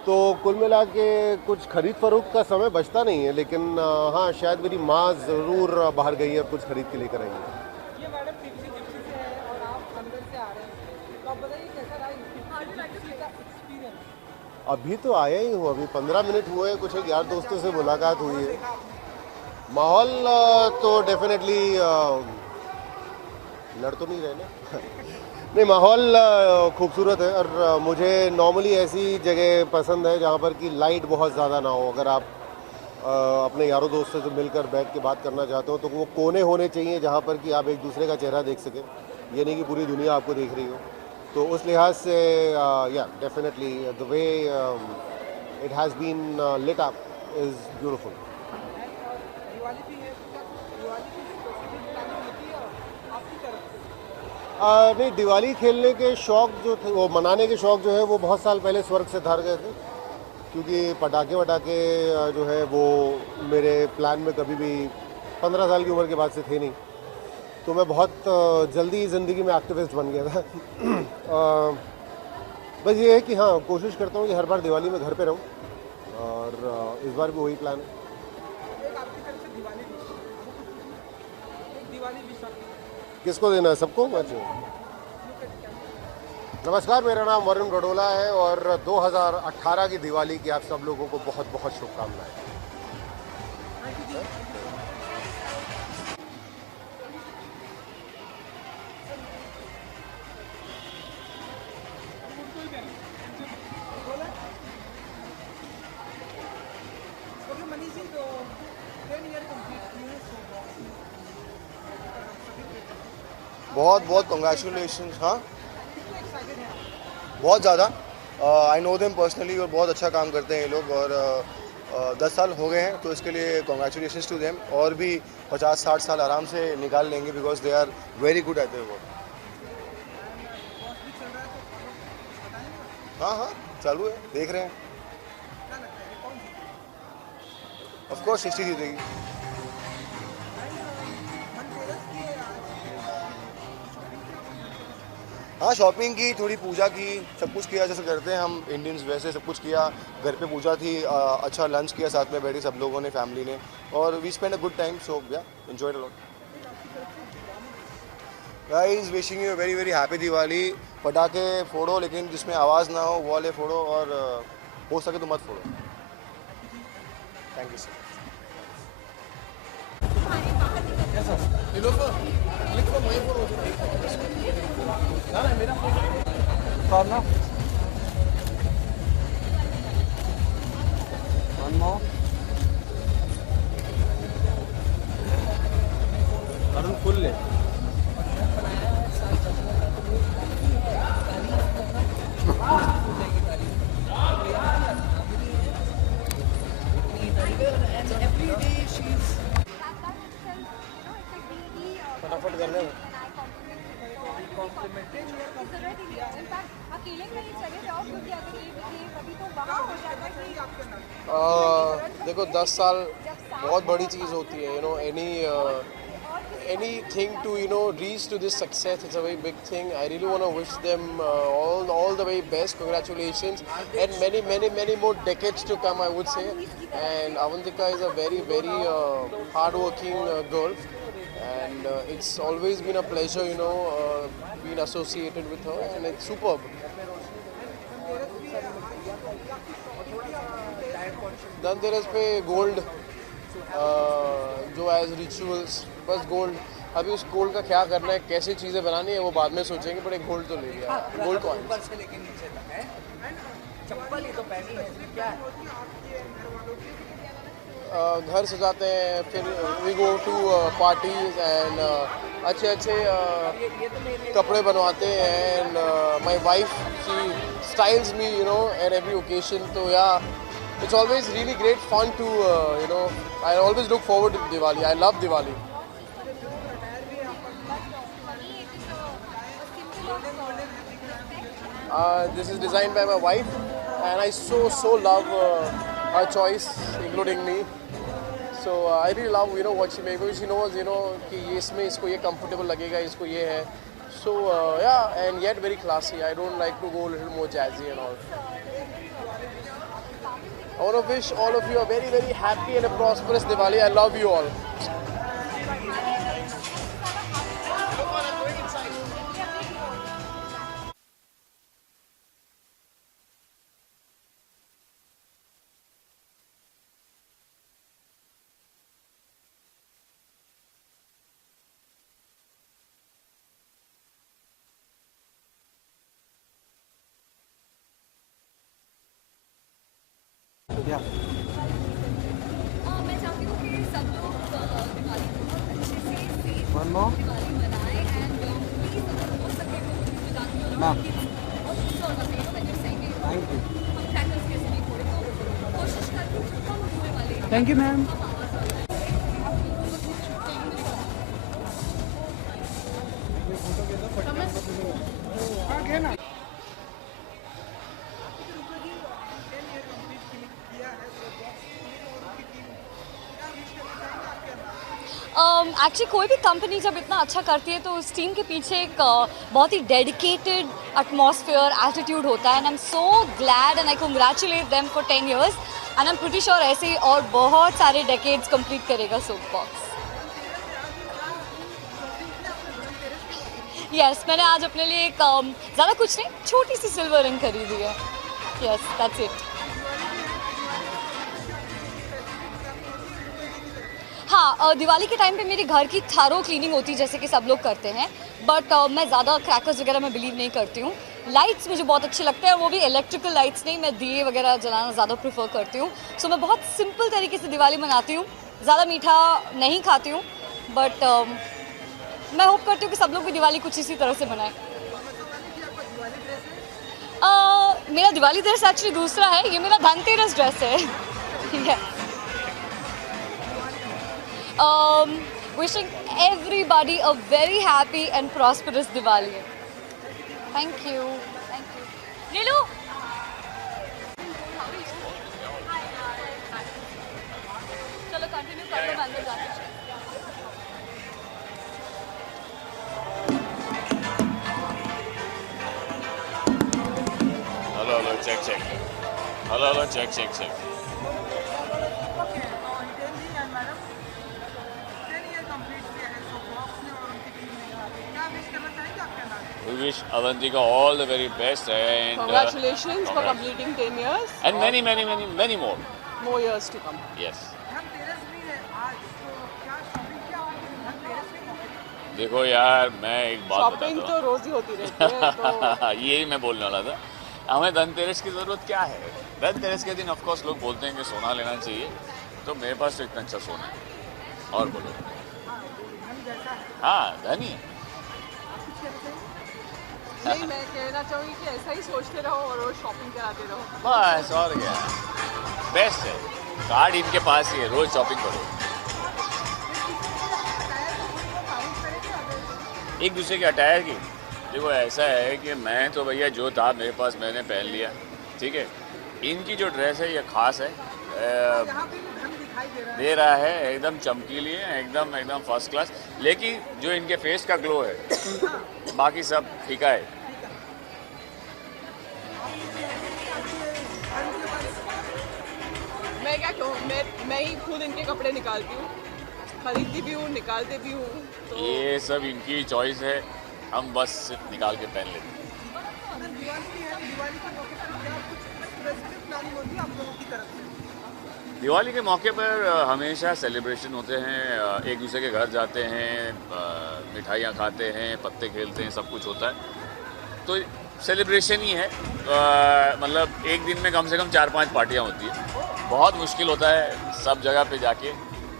तो कुल मिला के कुछ खरीद फरोख्त का समय बचता नहीं है। लेकिन हाँ, शायद मेरी माँ ज़रूर बाहर गई है और कुछ खरीद के लेकर आई है। ये मैडम जिप्सी से है और आप अंदर से आ रहे हैं, तो आप बताइए कैसा रहा जिप्सी का एक्सपीरियंस? अभी तो आया ही हूँ, अभी 15 मिनट हुए, कुछ एक यार दोस्तों से मुलाकात हुई है। माहौल तो डेफिनेटली लड़ तो नहीं रहे ना नहीं, माहौल खूबसूरत है। और मुझे नॉर्मली ऐसी जगह पसंद है जहाँ पर कि लाइट बहुत ज़्यादा ना हो। अगर आप अपने यारों दोस्तों से मिलकर बैठ के बात करना चाहते हो तो वो कोने होने चाहिए जहाँ पर कि आप एक दूसरे का चेहरा देख सकें, ये नहीं कि पूरी दुनिया आपको देख रही हो। तो उस लिहाज से या definitely the way it has been lit up is beautiful. नहीं, दिवाली खेलने के शौक़ जो थे, वो मनाने के शौक़ जो है वो बहुत साल पहले स्वर्ग से धार गए थे। क्योंकि पटाखे वटाखे जो है वो मेरे प्लान में कभी भी 15 साल की उम्र के बाद से थे नहीं। तो मैं बहुत जल्दी ज़िंदगी में एक्टिविस्ट बन गया था बस ये है कि हाँ, कोशिश करता हूँ कि हर बार दिवाली में घर पे रहूँ और इस बार भी वही प्लान है। किसको देना है? सबको? अच्छा, नमस्कार, मेरा नाम वरुण गडोला है और 2018 की दिवाली की आप सब लोगों को बहुत बहुत शुभकामनाएं। बहुत बहुत कंग्रेचुलेशंस। हाँ, बहुत ज़्यादा। आई नो देम पर्सनली और बहुत अच्छा काम करते हैं ये लोग और 10 साल हो गए हैं, तो इसके लिए कंग्रेचुलेशंस टू देम। और भी 50-60 साल आराम से निकाल लेंगे because they are very good at their work. हाँ हाँ, चालू है, देख रहे हैं। ऑफ कोर्स 60 जीतेगी। हाँ, शॉपिंग की, थोड़ी पूजा की, सब कुछ किया जैसे करते हैं हम इंडियंस, वैसे सब कुछ किया। घर पे पूजा थी, अच्छा लंच किया, साथ में बैठे सब लोगों ने, फैमिली ने, और we spend a good time. So yeah, enjoyed a lot. Guys, wishing you very very happy Diwali. पटाखे फोड़ो लेकिन जिसमें आवाज़ ना हो वो वाले फोड़ो, और हो सके तो मत फोड़ो। Thank you sir. अरुण फुल ले। फटाफट कर ले। अकेले कहीं चले जाओ क्योंकि अगर ये कभी तो वहाँ हो जाता है कि देखो 10 साल बहुत बड़ी चीज़ होती है, anything to reach to this success, it's a very big thing. I really want to wish them all the very best. Congratulations, and many more decades to come, I would say. And Avantika is a very hardworking girl, and it's always been a pleasure being associated with her, and it's superb. Dhanteras पे गोल्ड जो एज रिचुअल्स, बस गोल्ड। अभी उस गोल्ड का क्या करना है, कैसे चीज़ें बनानी है वो बाद में सोचेंगे, पर एक गोल्ड तो ले लिया, गोल्ड कॉइन। घर सजाते हैं, फिर we go to parties and अच्छे कपड़े बनवाते हैं, and my wife she styles me at every occasion. तो या it's always really great fun to I always look forward to Diwali. I love Diwali. This is designed by my wife, and I so love her choice, including me. So I really love what she makes, because she knows कि ये इसमें इसको ये comfortable लगेगा, इसको ये है. So yeah, and yet very classy. I don't like to go a little more jazzy and all. I want to wish all of you a very happy and a prosperous Diwali. I love you all. मैं चाहती हूँ कि सब लोग दिवाली को अच्छे से One more. दिवाली मनाएं एंड प्लीज अगर हो सके तो Ma'am. हम क्रैकर्स कैसे नहीं फोड़े तो कोशिश करती हूँ कम होने वाले। Thank you, ma'am. एक्चुअली कोई भी कंपनी जब इतना अच्छा करती है तो उस टीम के पीछे एक बहुत ही डेडिकेटेड एटमॉस्फेयर, एटीट्यूड होता है, and I am so glad and I congratulate them for 10 years, and I am pretty sure ऐसे ही और बहुत सारे डेकेड्स कंप्लीट करेगा सोपबॉक्स। यस, मैंने आज अपने लिए एक ज़्यादा कुछ नहीं, छोटी सी सिल्वर रिंग खरीदी है। Yes, that's it. हाँ, दिवाली के टाइम पे मेरे घर की थारो क्लीनिंग होती है जैसे कि सब लोग करते हैं, बट मैं ज़्यादा क्रैकर्स वगैरह में बिलीव नहीं करती हूँ। लाइट्स मुझे बहुत अच्छे लगते हैं, वो भी इलेक्ट्रिकल लाइट्स नहीं, मैं दिए वगैरह जलाना ज़्यादा प्रेफर करती हूँ। सो मैं बहुत सिंपल तरीके से दिवाली मनाती हूँ, ज़्यादा मीठा नहीं खाती हूँ, बट मैं होप करती हूँ कि सब लोग भी दिवाली कुछ इसी तरह से मनाएं। मेरा दिवाली ड्रेस एक्चुअली दूसरा है, ये मेरा धनतेरस ड्रेस है। Wishing everybody a very happy and prosperous Diwali. Thank you. Thank you. Nilu. चलो कंटिन्यू कर लो, मैं अंदर जाती हूँ। Hello, check. Hello, check. We wish Avantika all the very best, and congratulations for completing 10 years. And many more. More years to come. Yes. देखो यार, मैं एक बात बताता हूँ। शॉपिंग तो रोज ही होती रहती है, तो यही मैं बोलने वाला था। हमें धनतेरस की ज़रूरत क्या है? धनतेरस के दिन ऑफ कोर्स लोग बोलते हैं कि सोना लेना चाहिए, तो मेरे पास तो इतना अच्छा सोना है। और बोलो। हाँ, धनी। नहीं, मैं कहना चाहूँगी कि ऐसा ही सोचते रहो और रोज शॉपिंग कराते रहो। बस, और क्या, बेस्ट है। कार्ड इनके पास ही है, रोज शॉपिंग करो। एक दूसरे के अटायर की देखो ऐसा है कि मैं तो भैया जो था मेरे पास मैंने पहन लिया, ठीक है। इनकी जो ड्रेस है ये खास है, दे रहा है, एकदम चमकीली है, एकदम एकदम फर्स्ट क्लास। लेकिन जो इनके फेस का ग्लो है बाकी सब फीका है। मैं क्या कहूँ, मैं ही खुद इनके कपड़े निकालती हूँ, खरीदती भी हूँ, निकालती भी हूँ। तो ये सब इनकी चॉइस है, हम बस सिर्फ निकाल के पहन लेते हैं। दिवाली के मौके पर हमेशा सेलिब्रेशन होते हैं, एक दूसरे के घर जाते हैं, मिठाइयाँ खाते हैं, पत्ते खेलते हैं, सब कुछ होता है। तो सेलिब्रेशन ही है, मतलब एक दिन में कम से कम 4-5 पार्टियाँ होती है। बहुत मुश्किल होता है सब जगह पे जाके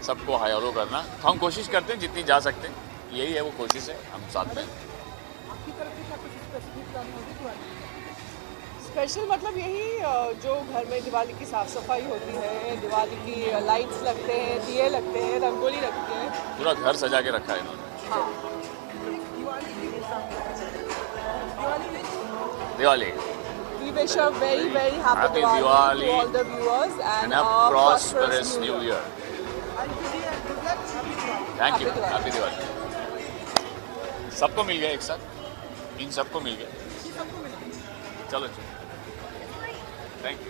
सबको हायरो करना। हम कोशिश करते हैं जितनी जा सकते हैं, यही है वो कोशिश है, हम साथ में। स्पेशल मतलब यही जो घर में दिवाली की साफ़ सफाई होती है, दिवाली की लाइट्स लगते हैं, दिए लगते हैं, रंगोली लगती है, पूरा घर सजा के रखा है इन्होंने। हाँ। Diwali We wish a very very happy Diwali to all the viewers and a prosperous new year. Thank you. Happy Diwali. सबको मिल गया एक साथ, इन सबको मिल गया। चलो चलो, thank you.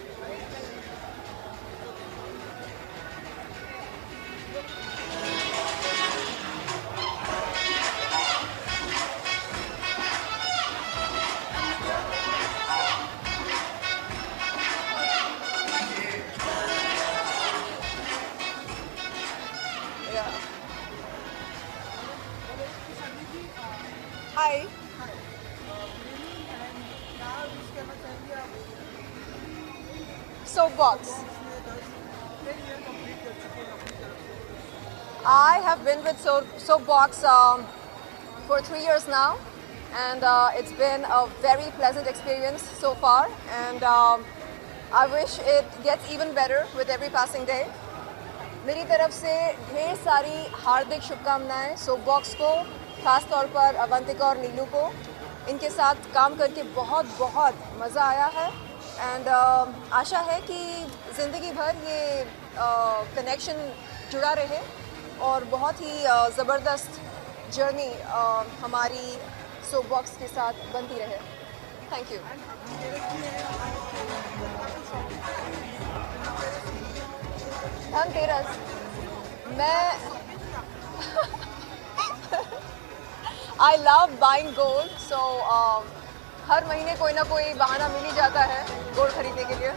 Hi. Soapbox. I have been with Soapbox for 3 years now, and it's been a very pleasant experience so far, and I wish it gets even better with every passing day. मेरी तरफ से ढेर सारी हार्दिक शुभकामनाएं सोपबॉक्स को, खास तौर पर अवंतिका और नीलू को। इनके साथ काम करके बहुत बहुत मज़ा आया है, एंड आशा है कि ज़िंदगी भर ये कनेक्शन जुड़ा रहे और बहुत ही ज़बरदस्त जर्नी हमारी सोपबॉक्स के साथ बनती रहे। Thank you. धनतेरस मैं I love buying gold, so हर महीने कोई ना कोई बहाना मिल ही जाता है गोल्ड खरीदने के लिए।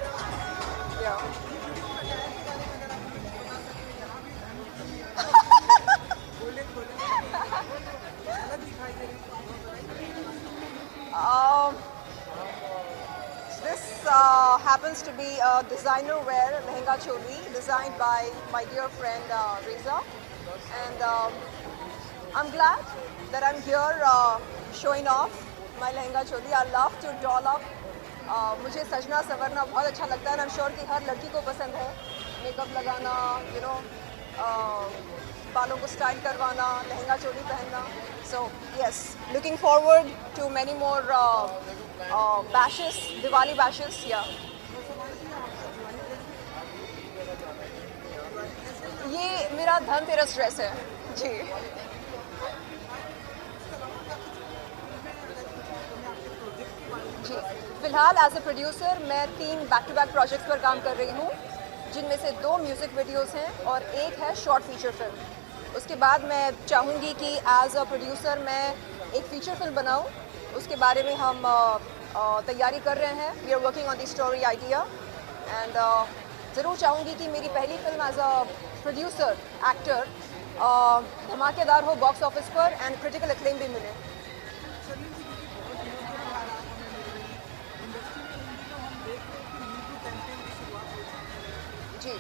This happens to be a designer wear lehenga choli designed by my dear friend Reza, and I'm glad that I'm here showing off my lehenga choli. I love to doll up. मुझे सजना संवरना बहुत अच्छा लगता है, and I'm sure कि हर लड़की को पसंद है मेकअप लगाना, you know, बालों को स्टाइल करवाना, लहंगा चोली पहनना। So yes, looking forward to many more bashes, Diwali bashes, yeah. ये मेरा धनतेरस ड्रेस है जी। जी फिलहाल एज ए प्रोड्यूसर मैं 3 बैक टू बैक प्रोजेक्ट्स पर काम कर रही हूँ, जिनमें से 2 म्यूज़िक वीडियोस हैं और 1 है शॉर्ट फीचर फिल्म। उसके बाद मैं चाहूँगी कि एज अ प्रोड्यूसर मैं एक फ़ीचर फिल्म बनाऊँ, उसके बारे में हम तैयारी कर रहे हैं। We are working on the story idea, and ज़रूर चाहूँगी कि मेरी पहली film as a producer actor धमाकेदार हो बॉक्स ऑफिस पर एंड क्रिटिकल एक्लेम भी मिले। जी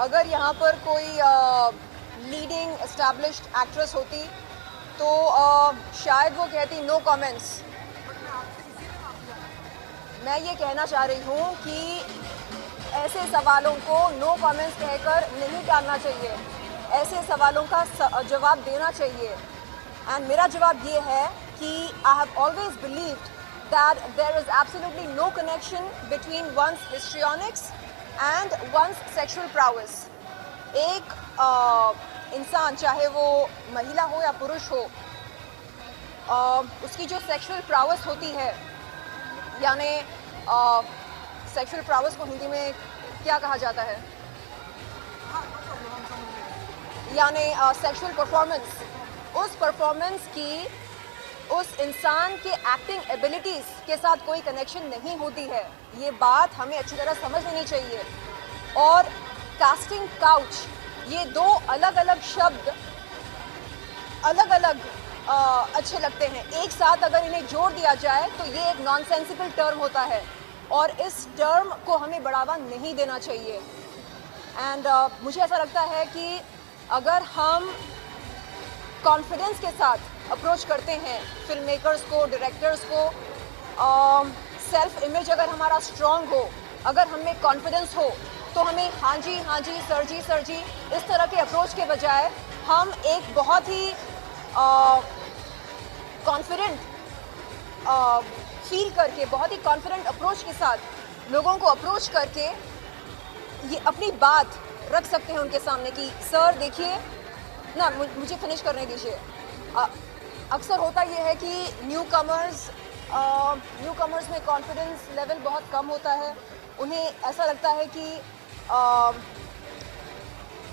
अगर यहाँ पर कोई लीडिंग एस्टैब्लिश्ड एक्ट्रेस होती तो शायद वो कहती नो कमेंट्स। मैं ये कहना चाह रही हूँ कि ऐसे सवालों को नो कमेंट्स कहकर नहीं टालना चाहिए, ऐसे सवालों का जवाब देना चाहिए। एंड मेरा जवाब ये है कि I have always believed that there is absolutely no connection between one's histrionics and one's sexual prowess. एक इंसान, चाहे वो महिला हो या पुरुष हो, उसकी जो सेक्सुअल प्राउस होती है, यानी सेक्सुअल प्राउस को हिंदी में क्या कहा जाता है, यानी सेक्सुअल परफॉर्मेंस, उस परफॉर्मेंस की उस इंसान के एक्टिंग एबिलिटीज़ के साथ कोई कनेक्शन नहीं होती है। ये बात हमें अच्छी तरह समझ लेनी चाहिए। और कास्टिंग काउच, ये दो अलग अलग शब्द अलग अलग अच्छे लगते हैं, एक साथ अगर इन्हें जोड़ दिया जाए तो ये एक नॉनसेंसिकल टर्म होता है और इस टर्म को हमें बढ़ावा नहीं देना चाहिए। एंड मुझे ऐसा लगता है कि अगर हम कॉन्फिडेंस के साथ अप्रोच करते हैं फिल्म मेकर्स को, डायरेक्टर्स को, सेल्फ इमेज अगर हमारा स्ट्रॉन्ग हो, अगर हमें कॉन्फिडेंस हो, तो हमें हाँ जी सर जी इस तरह के अप्रोच के बजाय हम एक बहुत ही कॉन्फिडेंट फील करके, बहुत ही कॉन्फिडेंट अप्रोच के साथ लोगों को अप्रोच करके ये अपनी बात रख सकते हैं उनके सामने कि सर देखिए ना, मुझे फिनिश करने दीजिए। अक्सर होता ये है कि न्यू कमर्स में कॉन्फिडेंस लेवल बहुत कम होता है। उन्हें ऐसा लगता है कि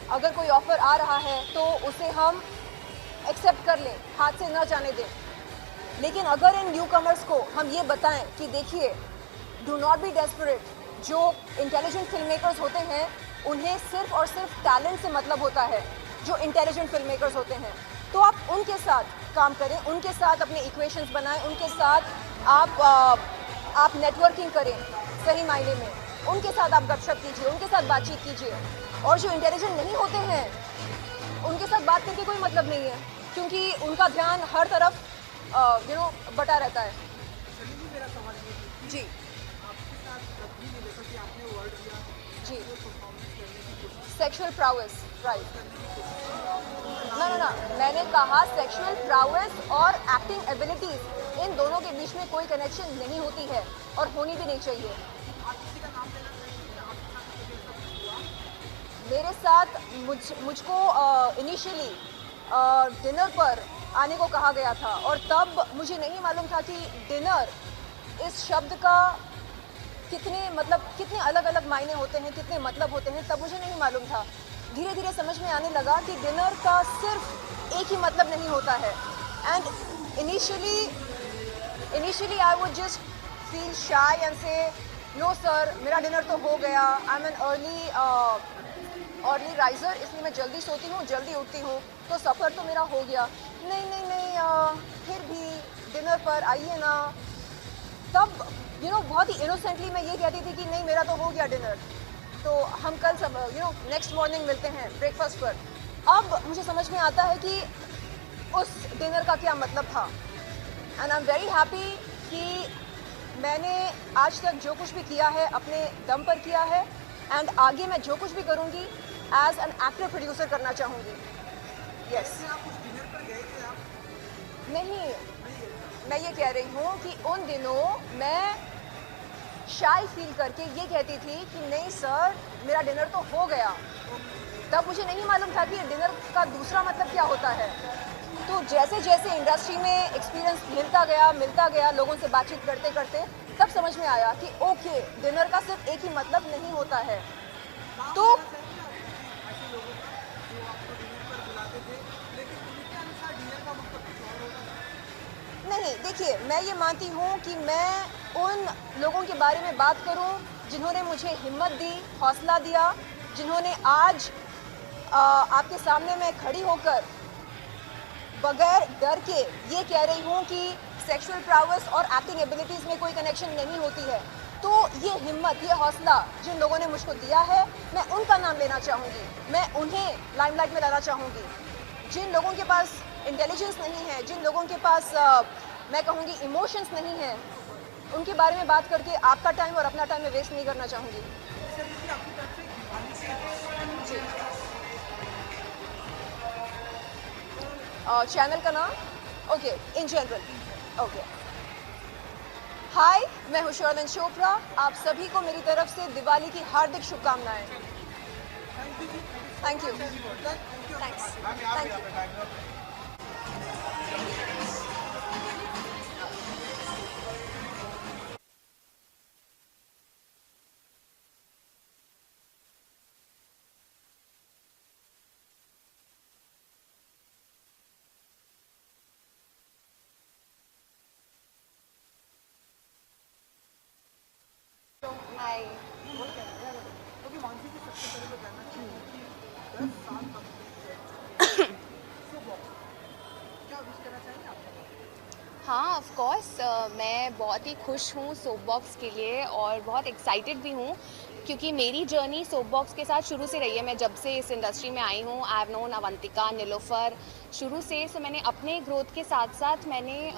अगर कोई ऑफ़र आ रहा है तो उसे हम एक्सेप्ट कर लें, हाथ से ना जाने दें। लेकिन अगर इन न्यू कमर्स को हम ये बताएं कि देखिए, डू नॉट बी डेस्परेट, जो इंटेलिजेंट फिल्म मेकर्स होते हैं उन्हें सिर्फ और सिर्फ टैलेंट से मतलब होता है, जो इंटेलिजेंट फिल्म मेकर्स होते हैं, तो आप उनके साथ काम करें, उनके साथ अपने इक्वेशंस बनाएं, उनके साथ आप नेटवर्किंग करें, सही मायने में उनके साथ आप गपशप कीजिए, उनके साथ बातचीत कीजिए। और जो इंटेलिजेंट नहीं होते हैं उनके साथ बात करके कोई मतलब नहीं है, क्योंकि उनका ध्यान हर तरफ बटा रहता है। जी जी, सेक्सुअल प्राउस, राइट। ना, मैंने कहा सेक्सुअल प्राउस और एक्टिंग एबिलिटीज, इन दोनों के बीच में कोई कनेक्शन नहीं होती है और होनी भी नहीं चाहिए। मेरे साथ मुझको इनिशियली डिनर पर आने को कहा गया था और तब मुझे नहीं मालूम था कि डिनर इस शब्द का कितने अलग अलग मायने होते हैं, कितने मतलब होते हैं, तब मुझे नहीं मालूम था। धीरे धीरे समझ में आने लगा कि डिनर का सिर्फ एक ही मतलब नहीं होता है। And initially I would just feel शाई एंड से नो सर, मेरा डिनर तो हो गया, I am an early riser, इसलिए मैं जल्दी सोती हूँ, जल्दी उठती हूँ, तो सफ़र तो मेरा हो गया। नहीं, फिर भी डिनर पर आइए ना। तब बहुत ही इनोसेंटली मैं ये कहती थी कि नहीं, मेरा तो हो गया डिनर, तो हम कल सब नेक्स्ट मॉर्निंग मिलते हैं ब्रेकफास्ट पर। अब मुझे समझ में आता है कि उस डिनर का क्या मतलब था। And I am very happy कि मैंने आज तक जो कुछ भी किया है अपने दम पर किया है, एंड आगे मैं जो कुछ भी करूँगी एज एन एक्टर प्रोड्यूसर करना चाहूँगी। यस नहीं, मैं ये कह रही हूँ कि उन दिनों मैं शाय फील करके ये कहती थी कि नहीं सर, मेरा डिनर तो हो गया। तब मुझे नहीं मालूम था कि डिनर का दूसरा मतलब क्या होता है। तो जैसे जैसे इंडस्ट्री में एक्सपीरियंस मिलता गया लोगों से बातचीत करते करते, तब समझ में आया कि ओके, डिनर का सिर्फ एक ही मतलब नहीं होता है। तो नहीं, देखिए, मैं ये मानती हूँ कि मैं उन लोगों के बारे में बात करूँ जिन्होंने मुझे हिम्मत दी, हौसला दिया, जिन्होंने आज आपके सामने मैं खड़ी होकर बगैर डर के ये कह रही हूँ कि सेक्सुअल प्राउस और एक्टिंग एबिलिटीज़ में कोई कनेक्शन नहीं होती है। तो ये हिम्मत, ये हौसला जिन लोगों ने मुझको दिया है, मैं उनका नाम लेना चाहूँगी, मैं उन्हें लाइमलाइट में लाना चाहूँगी। जिन लोगों के पास इंटेलिजेंस नहीं है, जिन लोगों के पास मैं कहूँगी इमोशंस नहीं है, उनके बारे में बात करके आपका टाइम और अपना टाइम मैं वेस्ट नहीं करना चाहूँगी। जी चैनल का नाम ओके इन जनरल ओके। हाय, मैं हूँ शर्लिन चोपड़ा। आप सभी को मेरी तरफ से दिवाली की हार्दिक शुभकामनाएं। Thank you. Thanks. Thank you. Hi. हाँ ऑफ कोर्स मैं बहुत ही खुश हूँ सोप बॉक्स के लिए और बहुत एक्साइटेड भी हूँ क्योंकि मेरी जर्नी सोप बॉक्स के साथ शुरू से रही है। मैं जब से इस इंडस्ट्री में आई हूँ I have known Avantika, Nilofar शुरू से। सो मैंने अपने ग्रोथ के साथ साथ मैंने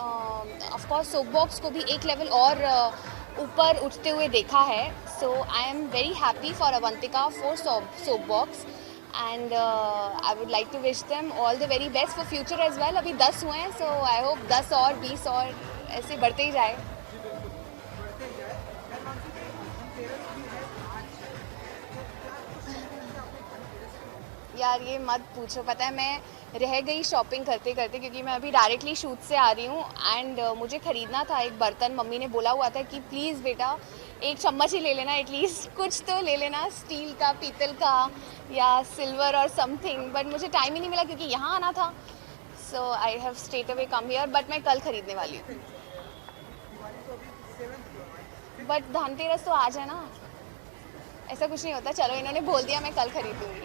ऑफ कोर्स सोप बॉक्स को भी एक लेवल और ऊपर उठते हुए देखा है। So I am very happy for Avantika for Soapbox and I would like to wish them all the very best for future as well. अभी 10 हुए हैं, सो आई होप 10 और 20 और ऐसे बढ़ते ही जाए। यार ये मत पूछो, पता है मैं रह गई शॉपिंग करते करते क्योंकि मैं अभी डायरेक्टली शूट से आ रही हूँ एंड मुझे ख़रीदना था एक बर्तन। मम्मी ने बोला हुआ था कि प्लीज़ बेटा एक चम्मच ही ले लेना, एटलीस्ट कुछ तो ले लेना, स्टील का, पीतल का या सिल्वर और समथिंग। बट मुझे टाइम ही नहीं मिला क्योंकि यहाँ आना था। So I have straight away come here, but मैं कल ख़रीदने वाली हूँ। बट धनतेरस तो आज है ना, ऐसा कुछ नहीं होता। चलो इन्होंने बोल दिया, मैं कल खरीदूँगी।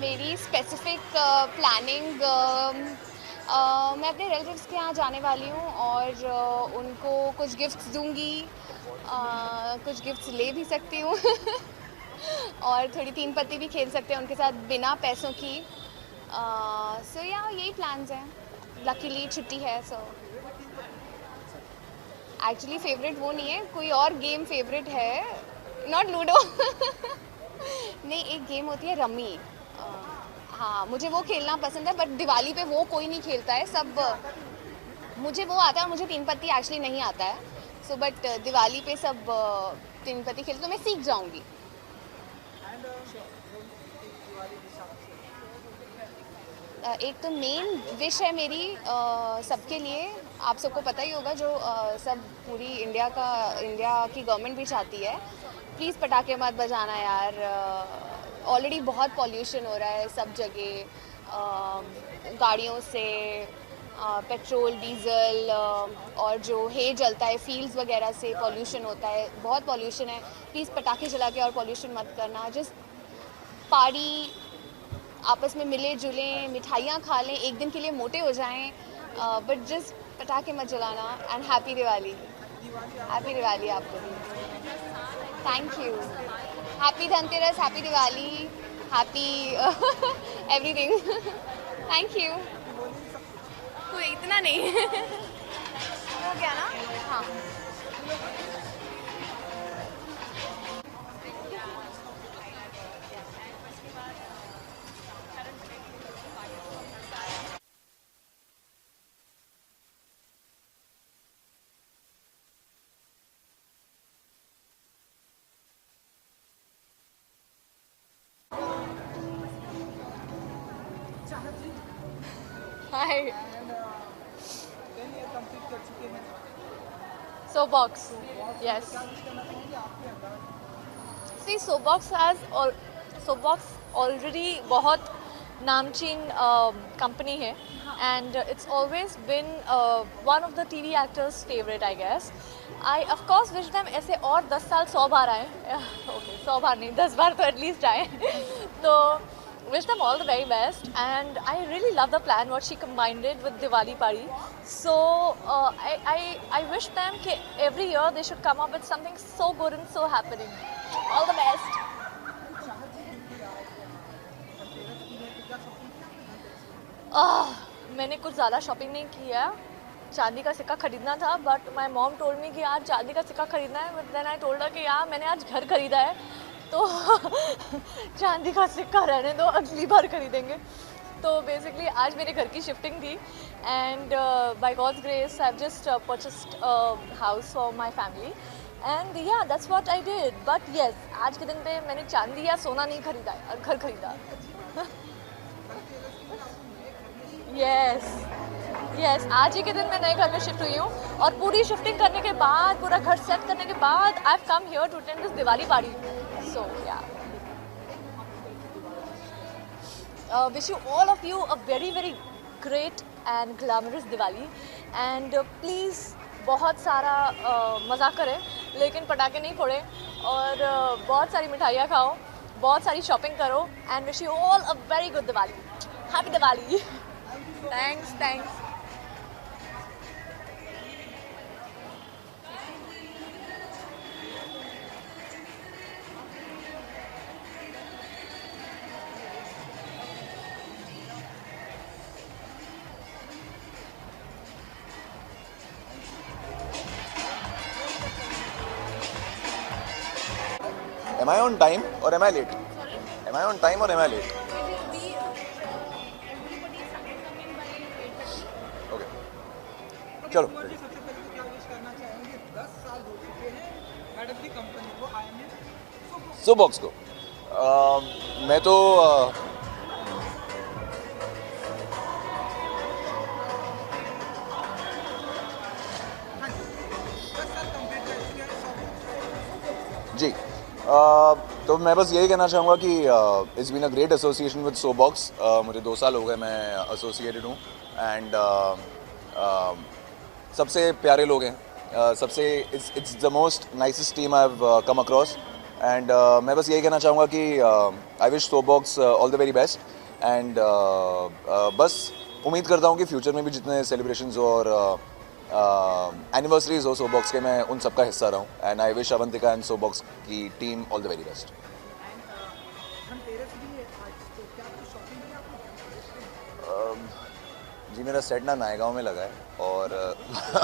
मेरी स्पेसिफिक प्लानिंग मैं अपने रिलेटिव्स के यहाँ जाने वाली हूँ और उनको कुछ गिफ्ट्स दूँगी, कुछ गिफ्ट्स ले भी सकती हूँ और थोड़ी तीन पत्ती भी खेल सकते हैं उनके साथ बिना पैसों की। सो या यही प्लान्स हैं। लकीली छुट्टी है। सो एक्चुअली फेवरेट वो नहीं है, कोई और गेम फेवरेट है, नॉट लूडो नहीं, एक गेम होती है रमी। हाँ मुझे वो खेलना पसंद है, बट दिवाली पे वो कोई नहीं खेलता है। सब मुझे वो आता है, मुझे तीन पत्ती एक्चुअली नहीं आता है। सो बट दिवाली पे सब तीन पत्ती खेलते, तो मैं सीख जाऊँगी। एक तो मेन विश है मेरी सबके लिए, आप सबको पता ही होगा, जो सब पूरी इंडिया की गवर्नमेंट भी चाहती है, प्लीज़ पटाखे मत बजाना यार। ऑलरेडी बहुत पॉल्यूशन हो रहा है सब जगह, गाड़ियों से पेट्रोल, डीज़ल और जो हे जलता है फील्ड्स वगैरह से पॉल्यूशन होता है, बहुत पॉल्यूशन है। प्लीज़ पटाखे जला के और पॉल्यूशन मत करना। जस्ट पार्टी, आपस में मिले जुलें, मिठाइयाँ खा लें, एक दिन के लिए मोटे हो जाएं, बट जस्ट पटाखे मत जलाना। And happy Diwali. Happy Diwali आपको भी। Thank you. Happy Dhanteras, happy Diwali, happy everything. Thank you. कोई इतना नहीं हो गया ना। हाँ Hi. Soapbox. Yes. See, Soapbox already बहुत नामचीन company है, and it's always been one of the TV actors' favorite, I guess. I of course wish them ऐसे और 10 साल 100 बार आए। Okay, 100 बार नहीं, 10 बार तो at least आए। तो wish them all the very best, and I really love the plan what she combined it with Diwali party. So I wish them that every year they should come up with something so good and so happening. All the best. मैंने कुछ ज़्यादा शॉपिंग नहीं की है, चांदी का सिक्का खरीदना था, but my mom told me कि यार चांदी का सिक्का खरीदना है, but then I told her कि यार मैंने आज घर खरीदा है तो चांदी का सिक्का रहने दो, अगली बार खरीदेंगे। तो बेसिकली आज मेरे घर की शिफ्टिंग थी and by God's grace I have just purchased house for my family and yeah that's what I did. But yes, आज के दिन पे मैंने चांदी या सोना नहीं खरीदा है, घर खरीदा। यस, आज ही के दिन मैं नए घर में शिफ्ट हुई हूँ और पूरी शिफ्टिंग करने के बाद, पूरा घर सेट करने के बाद I have come here to attend this Diwali party. So yeah wish you all of you a very very great and glamorous Diwali and please बहुत सारा मज़ा करें लेकिन पटाखे नहीं फोड़ें और बहुत सारी मिठाइयाँ खाओ, बहुत सारी शॉपिंग करो and wish you all a very good Diwali. Happy Diwali. Thanks. Am I on time or am I late? Am I on time or am I late? Okay. चलो। सोबॉक्स को मैं तो जी तो मैं बस यही कहना चाहूँगा कि it's been a great association with Soapbox. मुझे 2 साल हो गए मैं एसोसिएटेड हूँ एंड सबसे प्यारे लोग हैं, सबसे it's the most nicest team I have come across and मैं बस यही कहना चाहूँगा कि I wish Soapbox all the very best and बस उम्मीद करता हूँ कि फ्यूचर में भी जितने सेलिब्रेशंस और एनिवर्सरीज हो सोबॉक्स के, मैं उन सबका हिस्सा रहा हूँ and I wish Avantika and Soapbox की team all the very best. जी मेरा सेट ना नायगांव में लगा है और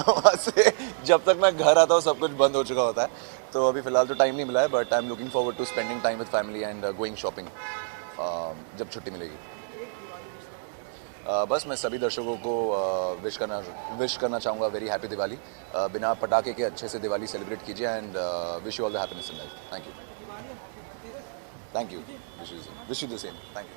वहाँ से जब तक मैं घर आता हूँ सब कुछ बंद हो चुका होता है, तो अभी फ़िलहाल तो टाइम नहीं मिला है, but I am looking forward to spending time with family and going shopping जब छुट्टी मिलेगी। बस मैं सभी दर्शकों को विश करना चाहूँगा वेरी हैप्पी दिवाली। बिना पटाखे के अच्छे से दिवाली सेलिब्रेट कीजिए and wish you all the happiness in life. Thank you. Wish you the same. Thank you.